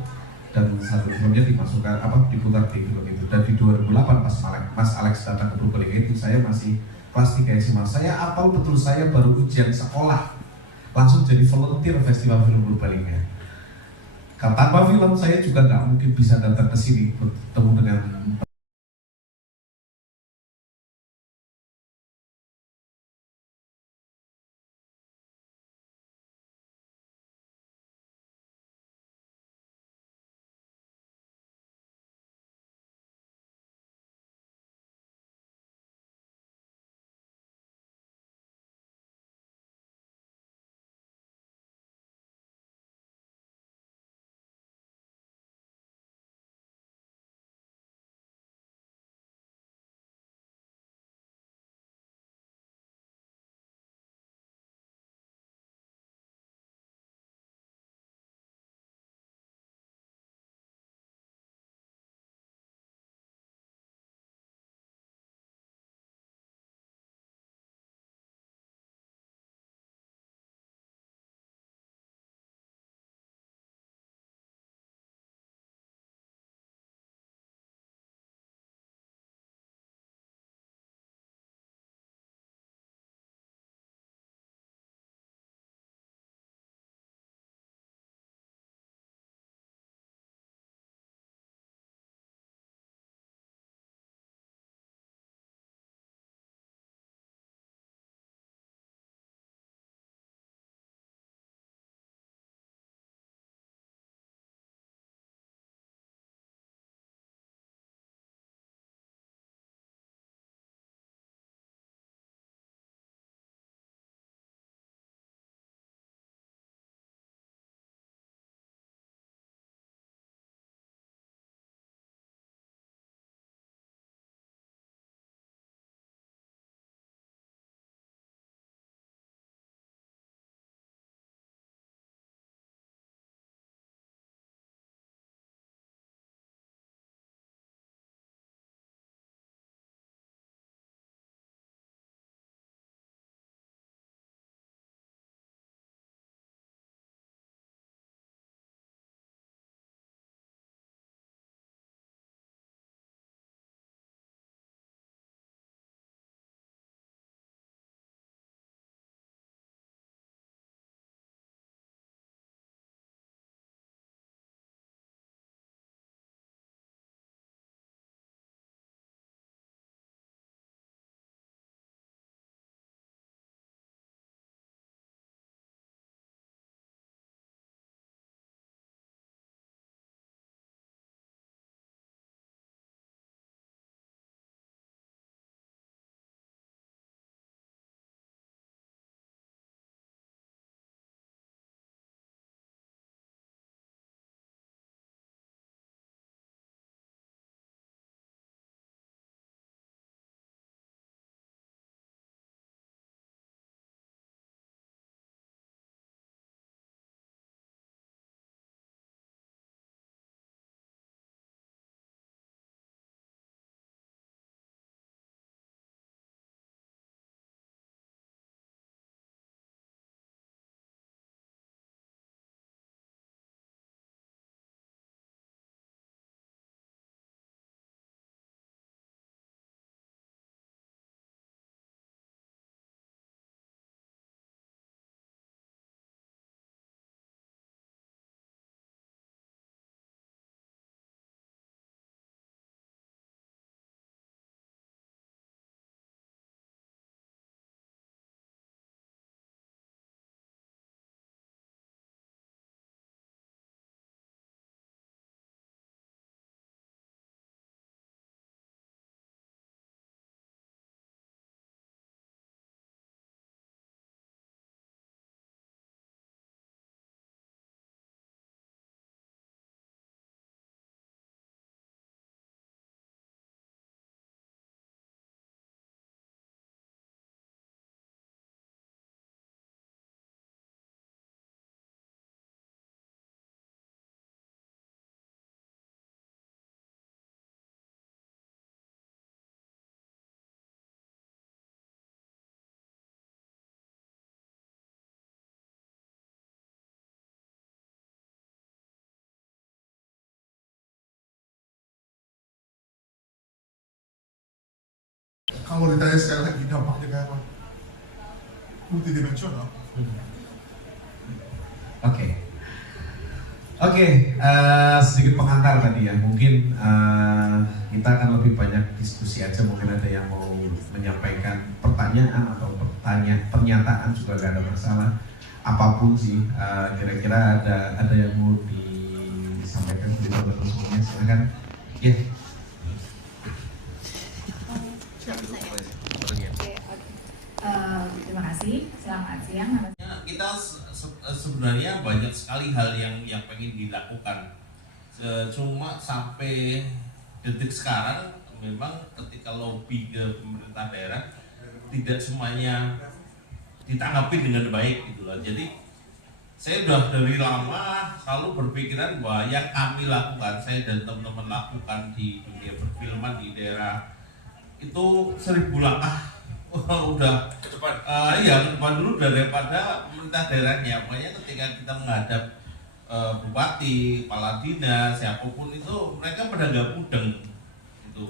dan satu filmnya dimasukkan diputar di film itu. Dan di 2008 pas Mas Alex datang ke Purbalingga itu saya masih kelas 3 SMA. Saya apal betul, saya baru ujian sekolah langsung jadi volunteer Festival Film Purbalingga. Tanpa film saya juga nggak mungkin bisa datang ke sini bertemu dengan Kalau ditanya sekali lagi dampaknya kayak apa? Multidimensional. Oke, sedikit pengantar tadi ya. Mungkin kita akan lebih banyak diskusi aja. Mungkin ada yang mau menyampaikan pertanyaan atau pernyataan juga gak ada masalah. Apapun sih, kira-kira ada yang mau disampaikan di teman-teman semuanya. Silakan. Ya. Terima kasih. Selamat siang. Kita sebenarnya banyak sekali hal yang pengen dilakukan. Cuma sampai detik sekarang memang ketika lobby ke pemerintah daerah tidak semuanya ditanggapi dengan baik gitu loh. Jadi saya udah dari lama selalu berpikiran bahwa yang kami lakukan, saya dan teman-teman lakukan di dunia perfilman di daerah itu 1000 langkah udah ke depan. Iya, ke depan dulu daripada pemerintah daerahnya. Pokoknya ketika kita menghadap bupati, kepala dinas, siapapun itu mereka pada nggak mudeng itu.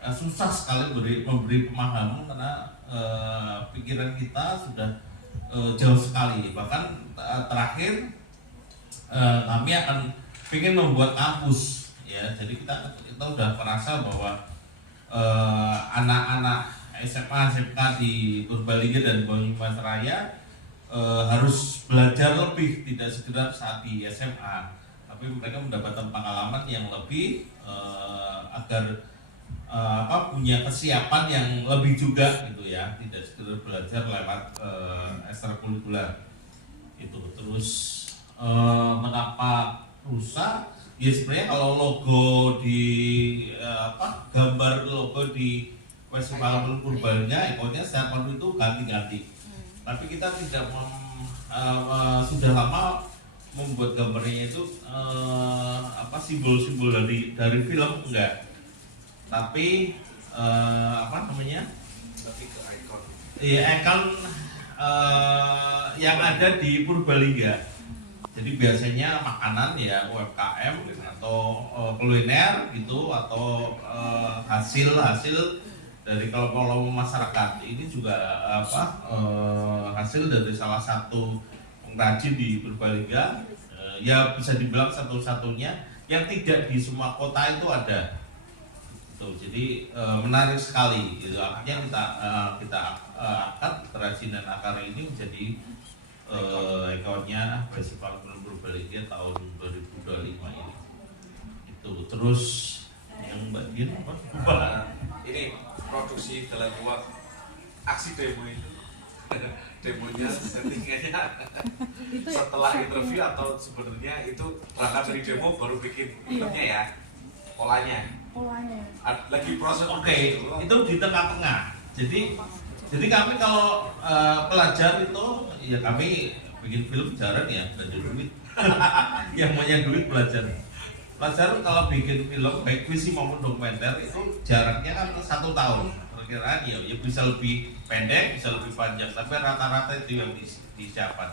Susah sekali memberi pemahaman karena pikiran kita sudah jauh sekali. Bahkan terakhir kami akan ingin membuat kampus ya. Jadi kita udah merasa bahwa anak-anak SMA, SMK di Purbalingga dan Banyumas Raya harus belajar lebih, tidak sekedar saat di SMA, tapi mereka mendapatkan pengalaman yang lebih agar punya kesiapan yang lebih juga gitu ya, tidak sekedar belajar lewat ekstrakurikuler itu. Terus mengapa rusak? Ya sebenarnya kalau logo di gambar logo di Festival Purbalingga ikonnya setiap tahun itu ganti-ganti. Tapi kita tidak sudah lama membuat gambarnya itu simbol-simbol dari film enggak. Tapi lebih ke ikon. Iya, ikon yang ada di Purbalingga. Jadi biasanya makanan ya UMKM atau kuliner gitu atau hasil dari kalau masyarakat. Ini juga hasil dari salah satu pengrajin di Purbalingga, ya bisa dibilang satu-satunya yang tidak di semua kota itu ada. Jadi menarik sekali. Gitu. Akhirnya kita angkat kerajinan akar ini menjadi ikonnya Festival Film Purbalingga tahun 2025 ini. Itu terus yang Mbak Dian apa? Ini produksi dalam buat aksi demo itu. Demonya settingannya setelah interview atau sebenarnya itu berangkat dari demo baru bikin filmnya ya, polanya lagi proses. Oke, itu di tengah-tengah. Jadi kami kalau pelajar itu ya kami bikin film jarang ya, nggak ada duit. Yang punya duit pelajar kalau bikin film baik visi maupun dokumenter itu jaraknya kan 1 tahun. Kira-kira ya bisa lebih pendek, bisa lebih panjang, tapi rata-rata itu yang disiapkan.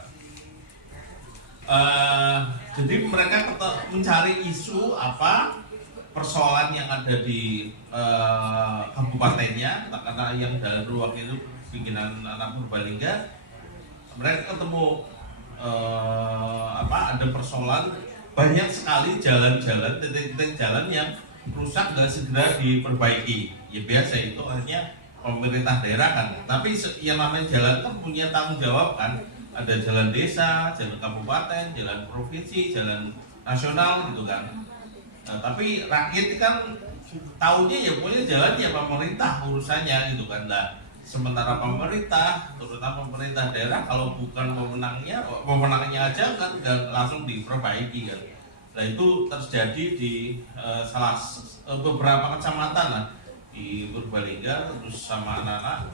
Jadi mereka mencari isu apa persoalan yang ada di kabupatennya, karena yang dalam ruang itu bikinan anak Purbalingga. Mereka ketemu ada persoalan banyak sekali jalan-jalan, titik-titik jalan yang rusak dan segera diperbaiki. Ya biasa itu hanya pemerintah daerah kan. Tapi yang namanya jalan kan punya tanggung jawab kan. Ada jalan desa, jalan kabupaten, jalan provinsi, jalan nasional gitu kan. Tapi rakyat kan tahunya ya pokoknya jalan ya pemerintah urusannya gitu kan. Nah, sementara pemerintah, terutama pemerintah daerah, kalau bukan pemenangnya aja kan langsung diperbaiki kan. Nah itu terjadi di beberapa kecamatan lah di Purbalingga, terus sama anak-anak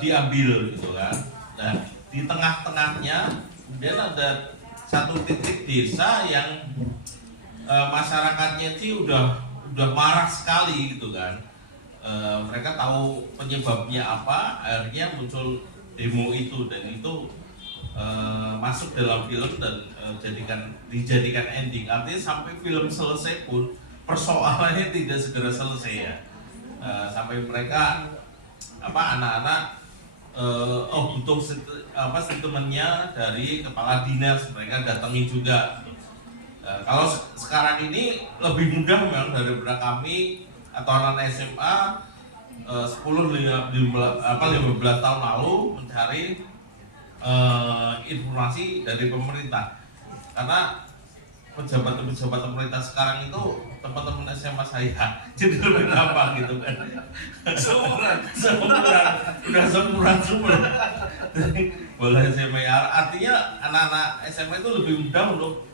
diambil gitu kan. Nah di tengah-tengahnya kemudian ada satu titik desa yang masyarakatnya sih udah marah sekali gitu kan. Mereka tahu penyebabnya apa, akhirnya muncul demo itu, dan itu masuk dalam film dan dijadikan ending. Artinya sampai film selesai pun persoalannya tidak segera selesai ya. Sampai mereka anak-anak butuh statementnya dari kepala dinas, mereka datangi juga. Kalau sekarang ini lebih mudah memang daripada kami atau anak SMA 15 tahun lalu mencari informasi dari pemerintah, karena pejabat pemerintah sekarang itu teman-teman SMA saya, jadi lebih gampang gitu kan. Seumuran boleh SMA. Artinya anak-anak SMA itu lebih mudah untuk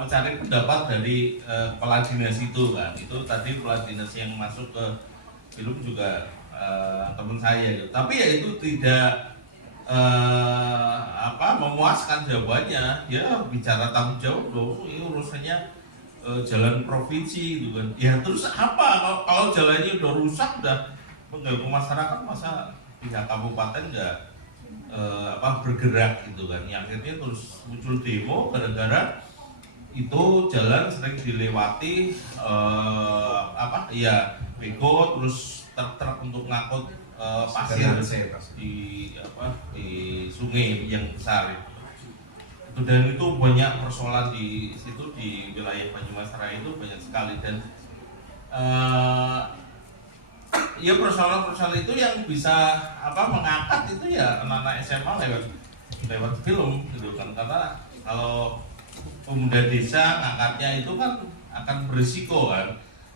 mencari pendapat dari kepala dinas itu kan. Itu tadi kepala dinas yang masuk ke film juga teman saya gitu. Tapi ya itu tidak memuaskan jawabannya. Ya bicara tanggung jawab loh, ini urusannya jalan provinsi gitu kan. Ya terus apa kalau jalannya udah rusak, udah mengganggu masyarakat, masa pihak kabupaten nggak bergerak gitu kan. Yang akhirnya terus muncul demo gara-gara itu jalan sering dilewati bego, terus truk untuk ngangkut pasir di sungai yang besar itu. Dan itu banyak persoalan di situ, di wilayah Banyumas Raya itu banyak sekali. Dan ya persoalan-persoalan itu yang bisa mengangkat itu ya anak-anak SMA lewat film gitu kan. Karena kalau pemuda desa ngangkatnya itu kan akan berisiko kan,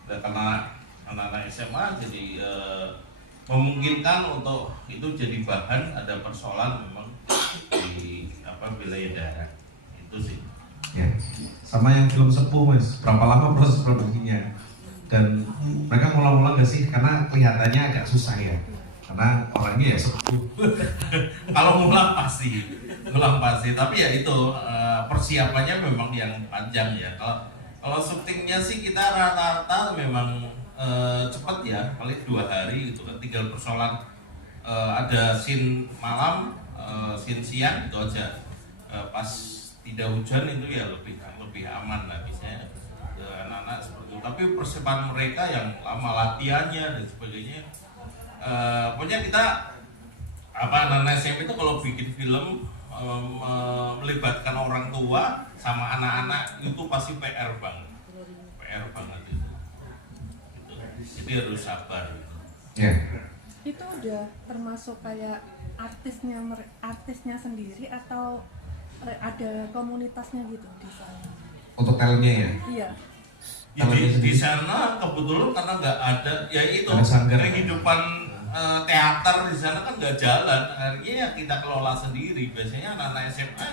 karena anak-anak SMA jadi memungkinkan untuk itu jadi bahan ada persoalan memang di wilayah daerah itu sih. Ya, sama yang film Sepuh Mas, berapa lama proses produksinya? Dan mereka ngulang-ngulang gak sih? Karena kelihatannya agak susah ya, karena orangnya ya sepuh. Kalau ngulang pasti, tapi ya itu persiapannya memang yang panjang ya. Kalau syutingnya sih kita rata-rata memang cepat ya, paling 2 hari gitu kan. Tinggal persoalan ada scene malam, scene siang itu aja. Pas tidak hujan itu ya lebih aman lah biasanya anak-anak seperti itu. Tapi persiapan mereka yang lama latihannya dan sebagainya. Pokoknya kita anak-anak SMP itu kalau bikin film melibatkan orang tua sama anak-anak itu pasti PR banget itu. Jadi harus sabar gitu. Yeah. Itu udah termasuk kayak artisnya sendiri atau ada komunitasnya gitu di sana? Untuk talentnya ya? Iya. Di sana kebetulan karena nggak ada ya itu kehidupan teater di sana kan nggak jalan, akhirnya ya kita kelola sendiri. Biasanya anak-anak SMA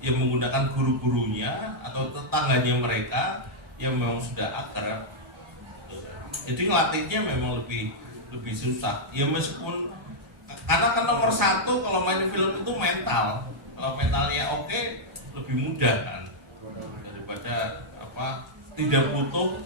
yang menggunakan guru-gurunya atau tetangganya mereka yang memang sudah akrab. Jadi ngelatihnya memang lebih susah. Ya meskipun karena kan nomor 1 kalau main film itu mental. Kalau mentalnya oke, lebih mudah kan daripada tidak butuh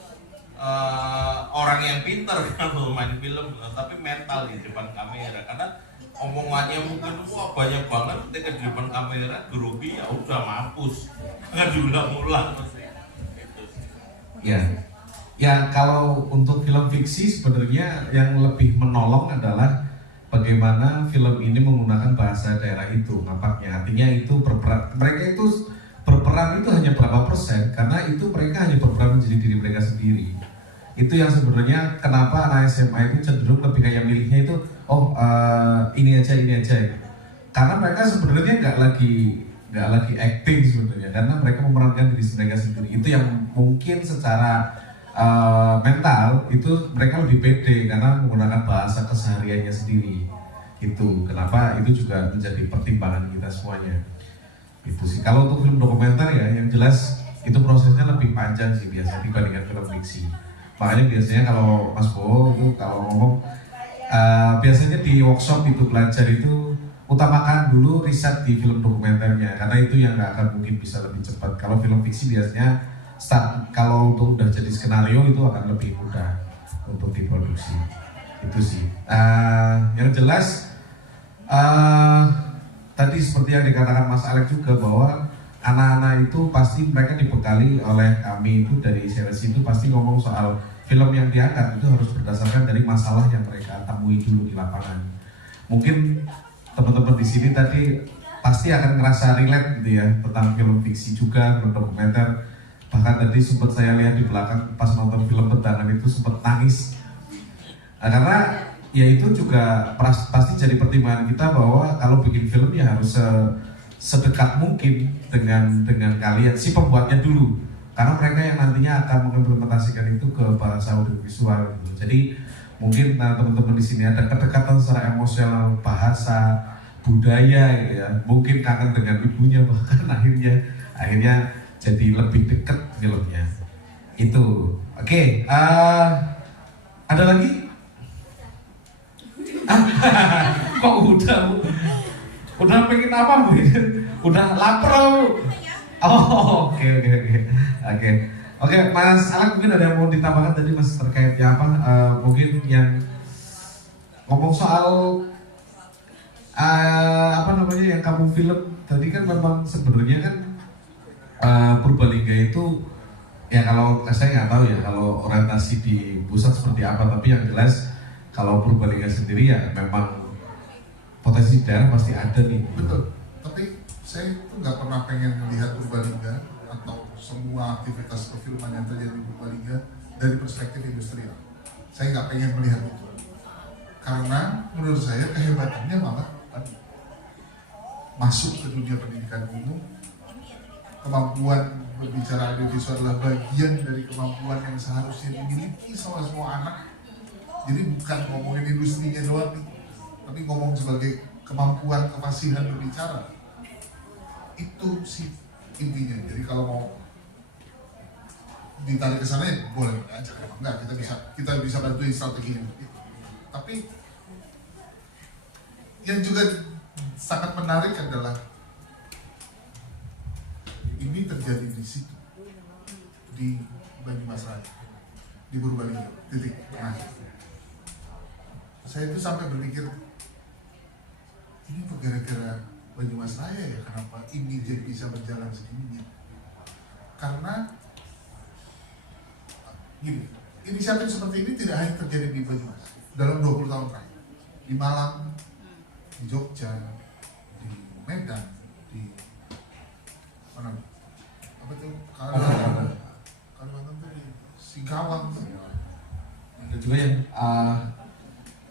orang yang pintar kan untuk main film, tapi mental di depan kamera. Karena omongannya mungkin banyak banget, ketika di depan kamera grogi ya udah mampus, nggak diulang-ulang. Ya kalau untuk film fiksi sebenarnya yang lebih menolong adalah bagaimana film ini menggunakan bahasa daerah itu nampaknya. Artinya itu mereka itu berperan itu hanya berapa persen, karena itu mereka hanya berperan menjadi diri mereka sendiri. Itu yang sebenarnya kenapa anak SMA itu cenderung lebih kayak milihnya itu ini aja karena mereka sebenarnya nggak lagi acting sebenarnya, karena mereka memerankan diri mereka sendiri. Itu yang mungkin secara mental itu mereka lebih pede karena menggunakan bahasa kesehariannya sendiri. Itu kenapa itu juga menjadi pertimbangan kita semuanya. Itu sih. Kalau untuk film dokumenter ya yang jelas itu prosesnya lebih panjang sih biasanya dibandingkan film fiksi. Makanya biasanya kalau Mas Bo itu kalau ngomong biasanya di workshop itu belajar itu utamakan dulu riset di film dokumenternya, karena itu yang nggak akan mungkin bisa lebih cepat. Kalau film fiksi biasanya kalau untuk udah jadi skenario itu akan lebih mudah untuk diproduksi. Itu sih. Yang jelas tadi seperti yang dikatakan Mas Alex juga bahwa anak-anak itu pasti mereka dibekali oleh kami itu dari series itu pasti ngomong soal film yang diangkat itu harus berdasarkan dari masalah yang mereka temui dulu di lapangan. Mungkin teman-teman di sini tadi pasti akan ngerasa relate gitu ya tentang film fiksi juga, film dokumenter. Bahkan tadi sempat saya lihat di belakang pas nonton film Bentangan itu sempat nangis. Nah, karena ya itu juga pasti jadi pertimbangan kita bahwa kalau bikin film ya harus sedekat mungkin dengan kalian si pembuatnya dulu, karena mereka yang nantinya akan mengimplementasikan itu ke bahasa audiovisual gitu. Jadi mungkin teman-teman di sini ada kedekatan secara emosional, bahasa, budaya ya, mungkin kangen dengan ibunya, bahkan akhirnya jadi lebih dekat filmnya itu. Oke, ada lagi? Kok udah pengen apa Bu? Udah lapar Bu? Oh, oke, Mas Alan mungkin ada yang mau ditambahkan tadi Mas terkait ya apa? Mungkin yang ngomong soal yang kamu film tadi kan memang sebenarnya kan Purbalingga itu ya kalau saya nggak tahu ya kalau orientasi di pusat seperti apa, tapi yang jelas kalau Purbalingga sendiri ya memang potensi daerah pasti ada nih. Betul, tapi saya tuh nggak pernah pengen melihat Purbalingga atau semua aktivitas perfilman yang terjadi di Purbalingga dari perspektif industrial. Saya nggak pengen melihat itu, karena menurut saya kehebatannya malah masuk ke dunia pendidikan umum. Kemampuan berbicara audiovisual adalah bagian dari kemampuan yang seharusnya dimiliki sama semua anak. Jadi bukan ngomongin industrinya doang nih, tapi ngomong sebagai kemampuan kefasihan berbicara. Itu sih intinya. Jadi kalau mau ditarik ke sana ya boleh aja, enggak kita bisa bantuin strateginya. Tapi yang juga sangat menarik adalah ini terjadi di situ, di Banyumas Raya, di Purbalingga, titik. Nah, saya itu sampai berpikir ini gara-gara Banyumas Raya ya kenapa ini jadi bisa berjalan segini. Karena gini, inisiatif seperti ini tidak hanya terjadi di Banyumas dalam 20 tahun terakhir, di Malang, di Jogja, di Medan, di mana? Apa tuh? Kalimantan tuh di Singkawang. Ada juga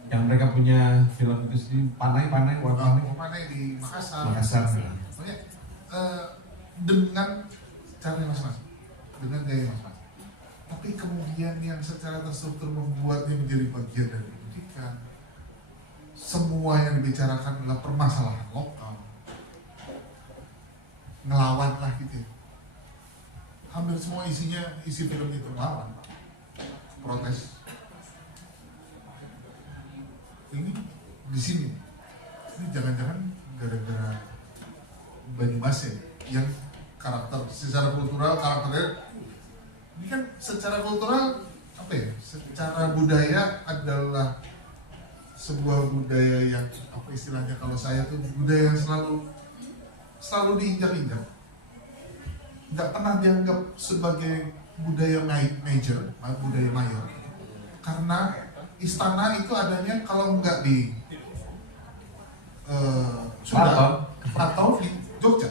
yang mereka punya film itu sendiri, Panai di Makassar. Pokoknya dengan cara masing-masing, dengan gaya masing-masing. Tapi kemudian yang secara terstruktur membuatnya menjadi bagian dari pendidikan. Semua yang dibicarakan adalah permasalahan lokal, ngelawan lah gitu. Hampir semua isi film itu ngelawan, protes. Ini di sini, ini jangan-jangan gara-gara Banyumas ya, yang karakter secara kultural karakternya ini kan secara kultural apa ya? Secara budaya adalah sebuah budaya yang apa istilahnya kalau saya tuh budaya yang selalu diinjak-injak, nggak pernah dianggap sebagai budaya major, budaya mayor, karena istana itu adanya kalau nggak di Sunda atau di Jogja.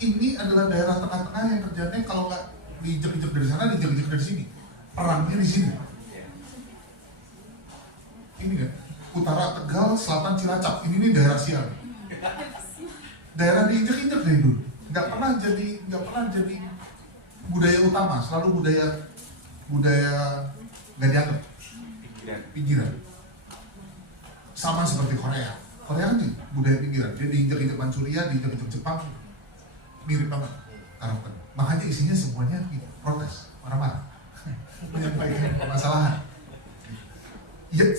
Ini adalah daerah tengah-tengah yang kerjanya kalau nggak diinjak-injak dari sana, diinjak-injak dari sini, perangnya di sini. Ini kan utara Tegal, selatan Cilacap. Ini nih daerah sial. Daerah diinjak-injak dari dulu. Nggak pernah jadi budaya utama. Selalu budaya nggak dianggap. Pinggiran. Sama seperti Korea. Korea kan budaya pinggiran. Dia diinjak-injak Manchuria, diinjak-injak Jepang. Mirip banget karakter. Makanya isinya semuanya protes, marah-marah, menyampaikan permasalahan. Ya,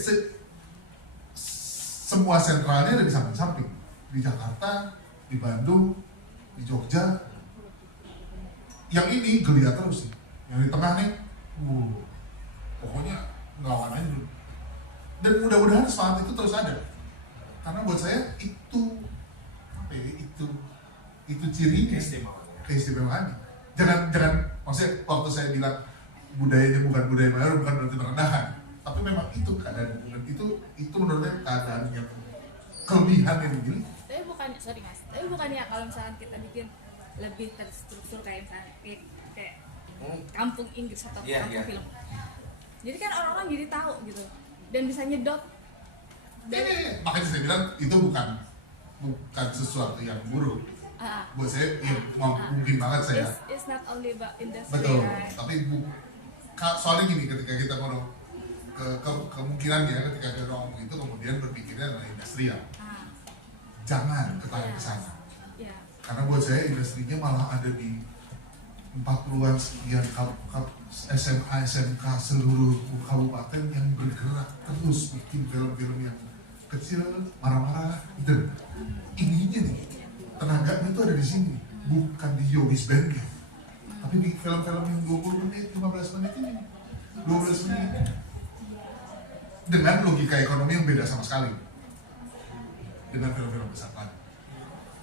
semua sentralnya ada di samping-samping, di Jakarta, di Bandung, di Jogja. Yang ini geliat terus sih. Yang di tengah nih, pokoknya ngelawan aja dulu. Dan mudah-mudahan semangat itu terus ada. Karena buat saya itu apa ya? Itu cirinya, keistimewaan. Jangan maksudnya waktu saya bilang budayanya bukan budaya Baru bukan berarti merendahkan, tapi memang itu keadaan itu menurut saya keadaan yang kelebihan yang begini. Tapi bukannya, sorry mas, tapi bukannya kalau misalkan kita bikin lebih terstruktur kayak misalnya kayak kampung Inggris atau kampung film, jadi kan orang-orang jadi tahu gitu dan bisa nyedot. Makanya saya bilang itu bukan sesuatu yang buruk. Buat saya mungkin banget saya. It's not only about industry. Betul. Right? Tapi soalnya gini, ketika kita ngomong kemungkinannya ketika kita ngomong itu kemudian berpikirnya adalah industrial. Jangan ke sana. Yeah. Karena buat saya industrinya malah ada di 40-an sekian SMA, SMK seluruh kabupaten yang bergerak terus bikin film-film yang kecil, marah-marah gitu. Ininya nih, tenaganya itu ada di sini, bukan di Yowis Band, tapi di film-film yang 20 menit, 15 menit ini, 12 menit. Dengan logika ekonomi yang beda sama sekali dengan film-film besar kan.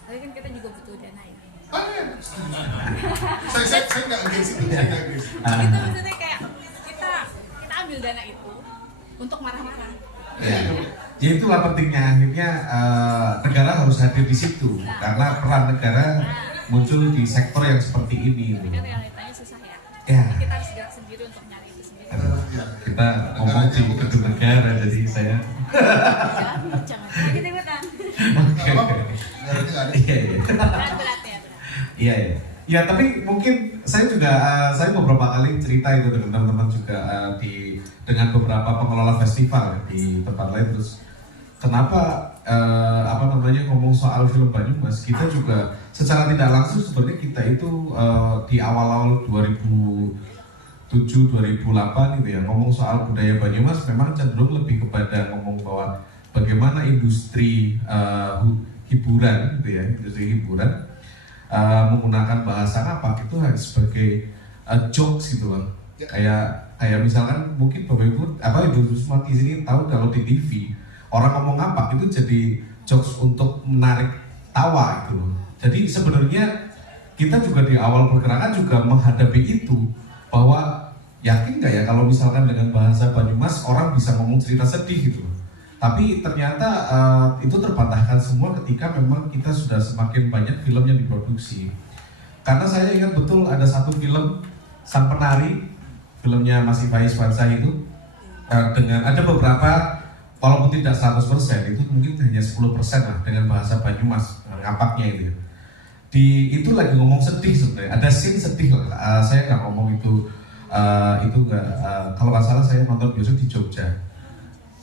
Tapi kan kita juga butuh dana ini. Saya nggak against itu, saya nggak against itu. Itu maksudnya kayak kita ambil dana itu untuk marah-marah. Ya itulah pentingnya akhirnya negara harus hadir di situ karena peran negara muncul di sektor yang seperti ini. Tapi kan realitanya susah ya. Ya. Kita harus gerak sendiri untuk nyari itu sendiri. Kita ngomong di gedung negara jadi saya. Jangan gitu ikutan. Berat ya. Iya. Ya tapi mungkin saya beberapa kali cerita itu dengan teman-teman juga dengan beberapa pengelola festival di tempat lain, terus kenapa ngomong soal film Banyumas, kita juga secara tidak langsung sebenarnya kita itu di awal-awal 2007-2008 gitu ya, ngomong soal budaya Banyumas memang cenderung lebih kepada ngomong bahwa bagaimana industri hiburan gitu ya, industri hiburan menggunakan bahasa Kapak itu hanya sebagai jokes gitu loh. Kayak misalkan mungkin Bapak Ibu semua di sini tahu kalau di TV orang ngomong Kapak itu jadi jokes untuk menarik tawa gitu loh. Jadi sebenarnya kita juga di awal pergerakan juga menghadapi itu, bahwa yakin nggak ya kalau misalkan dengan bahasa Banyumas orang bisa ngomong cerita sedih gitu loh. Tapi ternyata itu terbantahkan semua ketika memang kita sudah semakin banyak film yang diproduksi. Karena saya ingat betul ada satu film Sang Penari, filmnya Mas Faiz Wansa itu dengan ada beberapa, walaupun tidak 100%, itu mungkin hanya 10% lah dengan bahasa Banyumas, ngapaknya itu. Itu lagi ngomong sedih sebenarnya, ada scene sedih lah. Saya nggak ngomong itu nggak, kalau nggak salah saya nonton biasa di Jogja.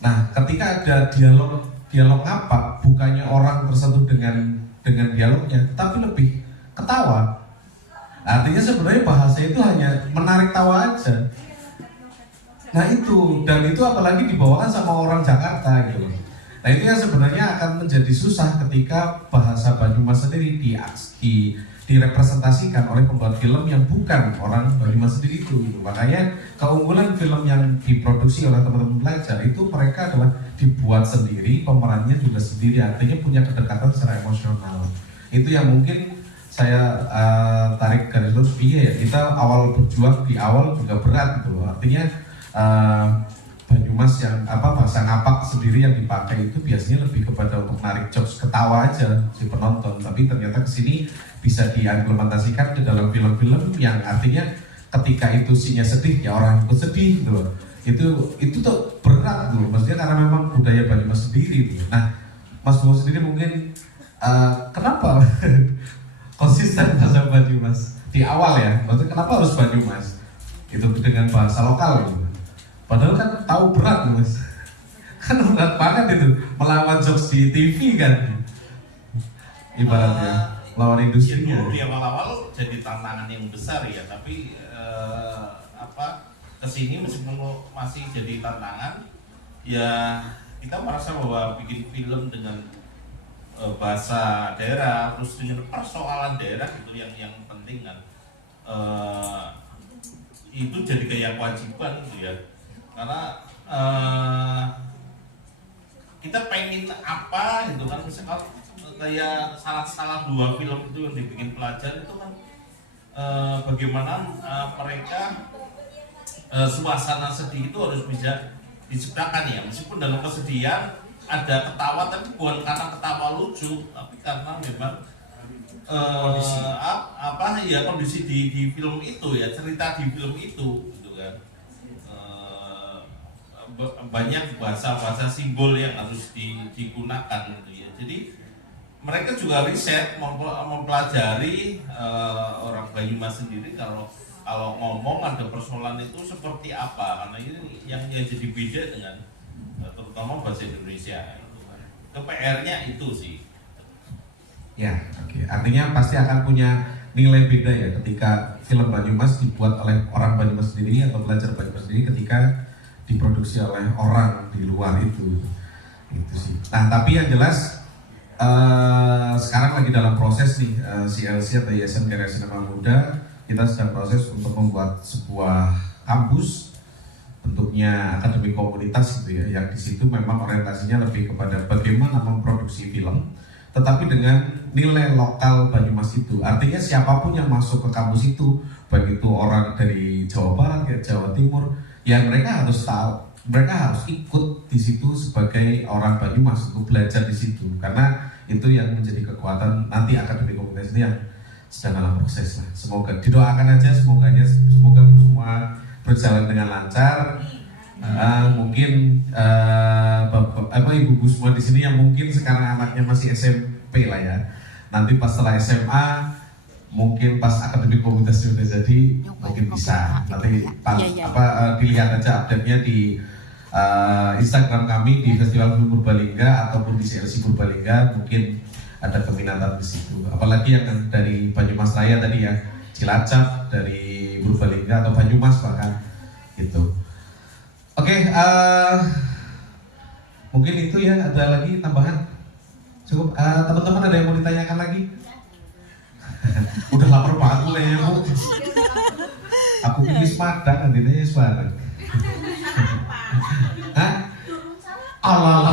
Nah, ketika ada dialog ngapak, bukannya orang tersentuh dengan dialognya, tapi lebih ketawa. Artinya sebenarnya bahasa itu hanya menarik tawa aja. Nah itu, dan itu apalagi dibawakan sama orang Jakarta gitu. Nah itu yang sebenarnya akan menjadi susah ketika bahasa Banyumas sendiri direpresentasikan oleh pembuat film yang bukan orang Banyumas sendiri itu. Makanya keunggulan film yang diproduksi oleh teman-teman pelajar itu mereka adalah dibuat sendiri, pemerannya juga sendiri, artinya punya kedekatan secara emosional. Itu yang mungkin saya tarik garis lurus ya, kita awal berjuang di awal juga berat gitu loh. Artinya Banyumas yang bahasa ngapak sendiri yang dipakai itu biasanya lebih kepada untuk menarik jokes, ketawa aja si penonton, tapi ternyata kesini bisa diimplementasikan ke dalam film-film yang artinya ketika itu scene-nya sedih ya orang ikut sedih gitu loh. Itu tuh berat gitu loh, maksudnya karena memang budaya Banyumas sendiri gitu. Nah Mas Bowo sendiri mungkin kenapa konsisten bahasa Banyumas di awal ya, maksudnya kenapa harus Banyumas itu dengan bahasa lokal gitu. Padahal kan tahu berat Mas, kan berat banget itu melawan jokes di TV kan, ibaratnya lawan industrinya. Di awal-awal jadi tantangan yang besar ya, tapi kesini meskipun masih jadi tantangan, ya kita merasa bahwa bikin film dengan bahasa daerah, terus dengan persoalan daerah itu yang penting kan, itu jadi kayak kewajiban gitu ya. Karena kita pengen apa gitu kan, misalkan kayak salah dua film itu yang dibikin pelajar itu kan bagaimana mereka suasana sedih itu harus bisa diciptakan ya, meskipun dalam kesedihan ada ketawa, tapi bukan karena ketawa lucu, tapi karena memang kondisi di film itu ya, cerita di film itu gitu kan. Banyak bahasa simbol yang harus digunakan gitu ya. Jadi mereka juga riset, mempelajari orang Banyumas sendiri kalau ngomong ada persoalan itu seperti apa, karena ini yang jadi beda dengan terutama bahasa Indonesia. Itu PR-nya itu sih. Ya, oke. Artinya pasti akan punya nilai beda ya ketika film Banyumas dibuat oleh orang Banyumas sendiri atau pelajar Banyumas sendiri ketika diproduksi oleh orang di luar itu. Itu sih. Nah, tapi yang jelas sekarang lagi dalam proses nih CLC atau Yayasan Karya Sinema Muda, kita sedang proses untuk membuat sebuah kampus bentuknya akademi komunitas gitu ya, yang di situ memang orientasinya lebih kepada bagaimana memproduksi film tetapi dengan nilai lokal Banyumas itu. Artinya siapapun yang masuk ke kampus itu, baik itu orang dari Jawa Barat ya Jawa Timur, ya mereka harus tahu, mereka harus ikut di situ sebagai orang Banyumas untuk belajar di situ, karena itu yang menjadi kekuatan nanti akademi komunitas itu yang sedang dalam proses lah. Semoga didoakan aja, semoga semua berjalan dengan lancar. Mungkin ibu-ibu semua di sini yang mungkin sekarang anaknya masih SMP lah ya, nanti pas setelah SMA mungkin pas akademi komunitas sudah jadi mungkin bisa nanti dilihat aja update-nya di Instagram kami di Festival Film Purbalingga ataupun di CLC Purbalingga, mungkin ada keminatan di situ. Apalagi yang dari Banyumas Raya tadi ya, Cilacap, dari Purbalingga atau Banyumas bahkan gitu. Oke, mungkin itu ya, ada lagi tambahan? Cukup, teman-teman ada yang mau ditanyakan lagi? Udah lapar banget mulai ya Bu. Aku pilih Padang, nantinya Padang. Hah? Allah,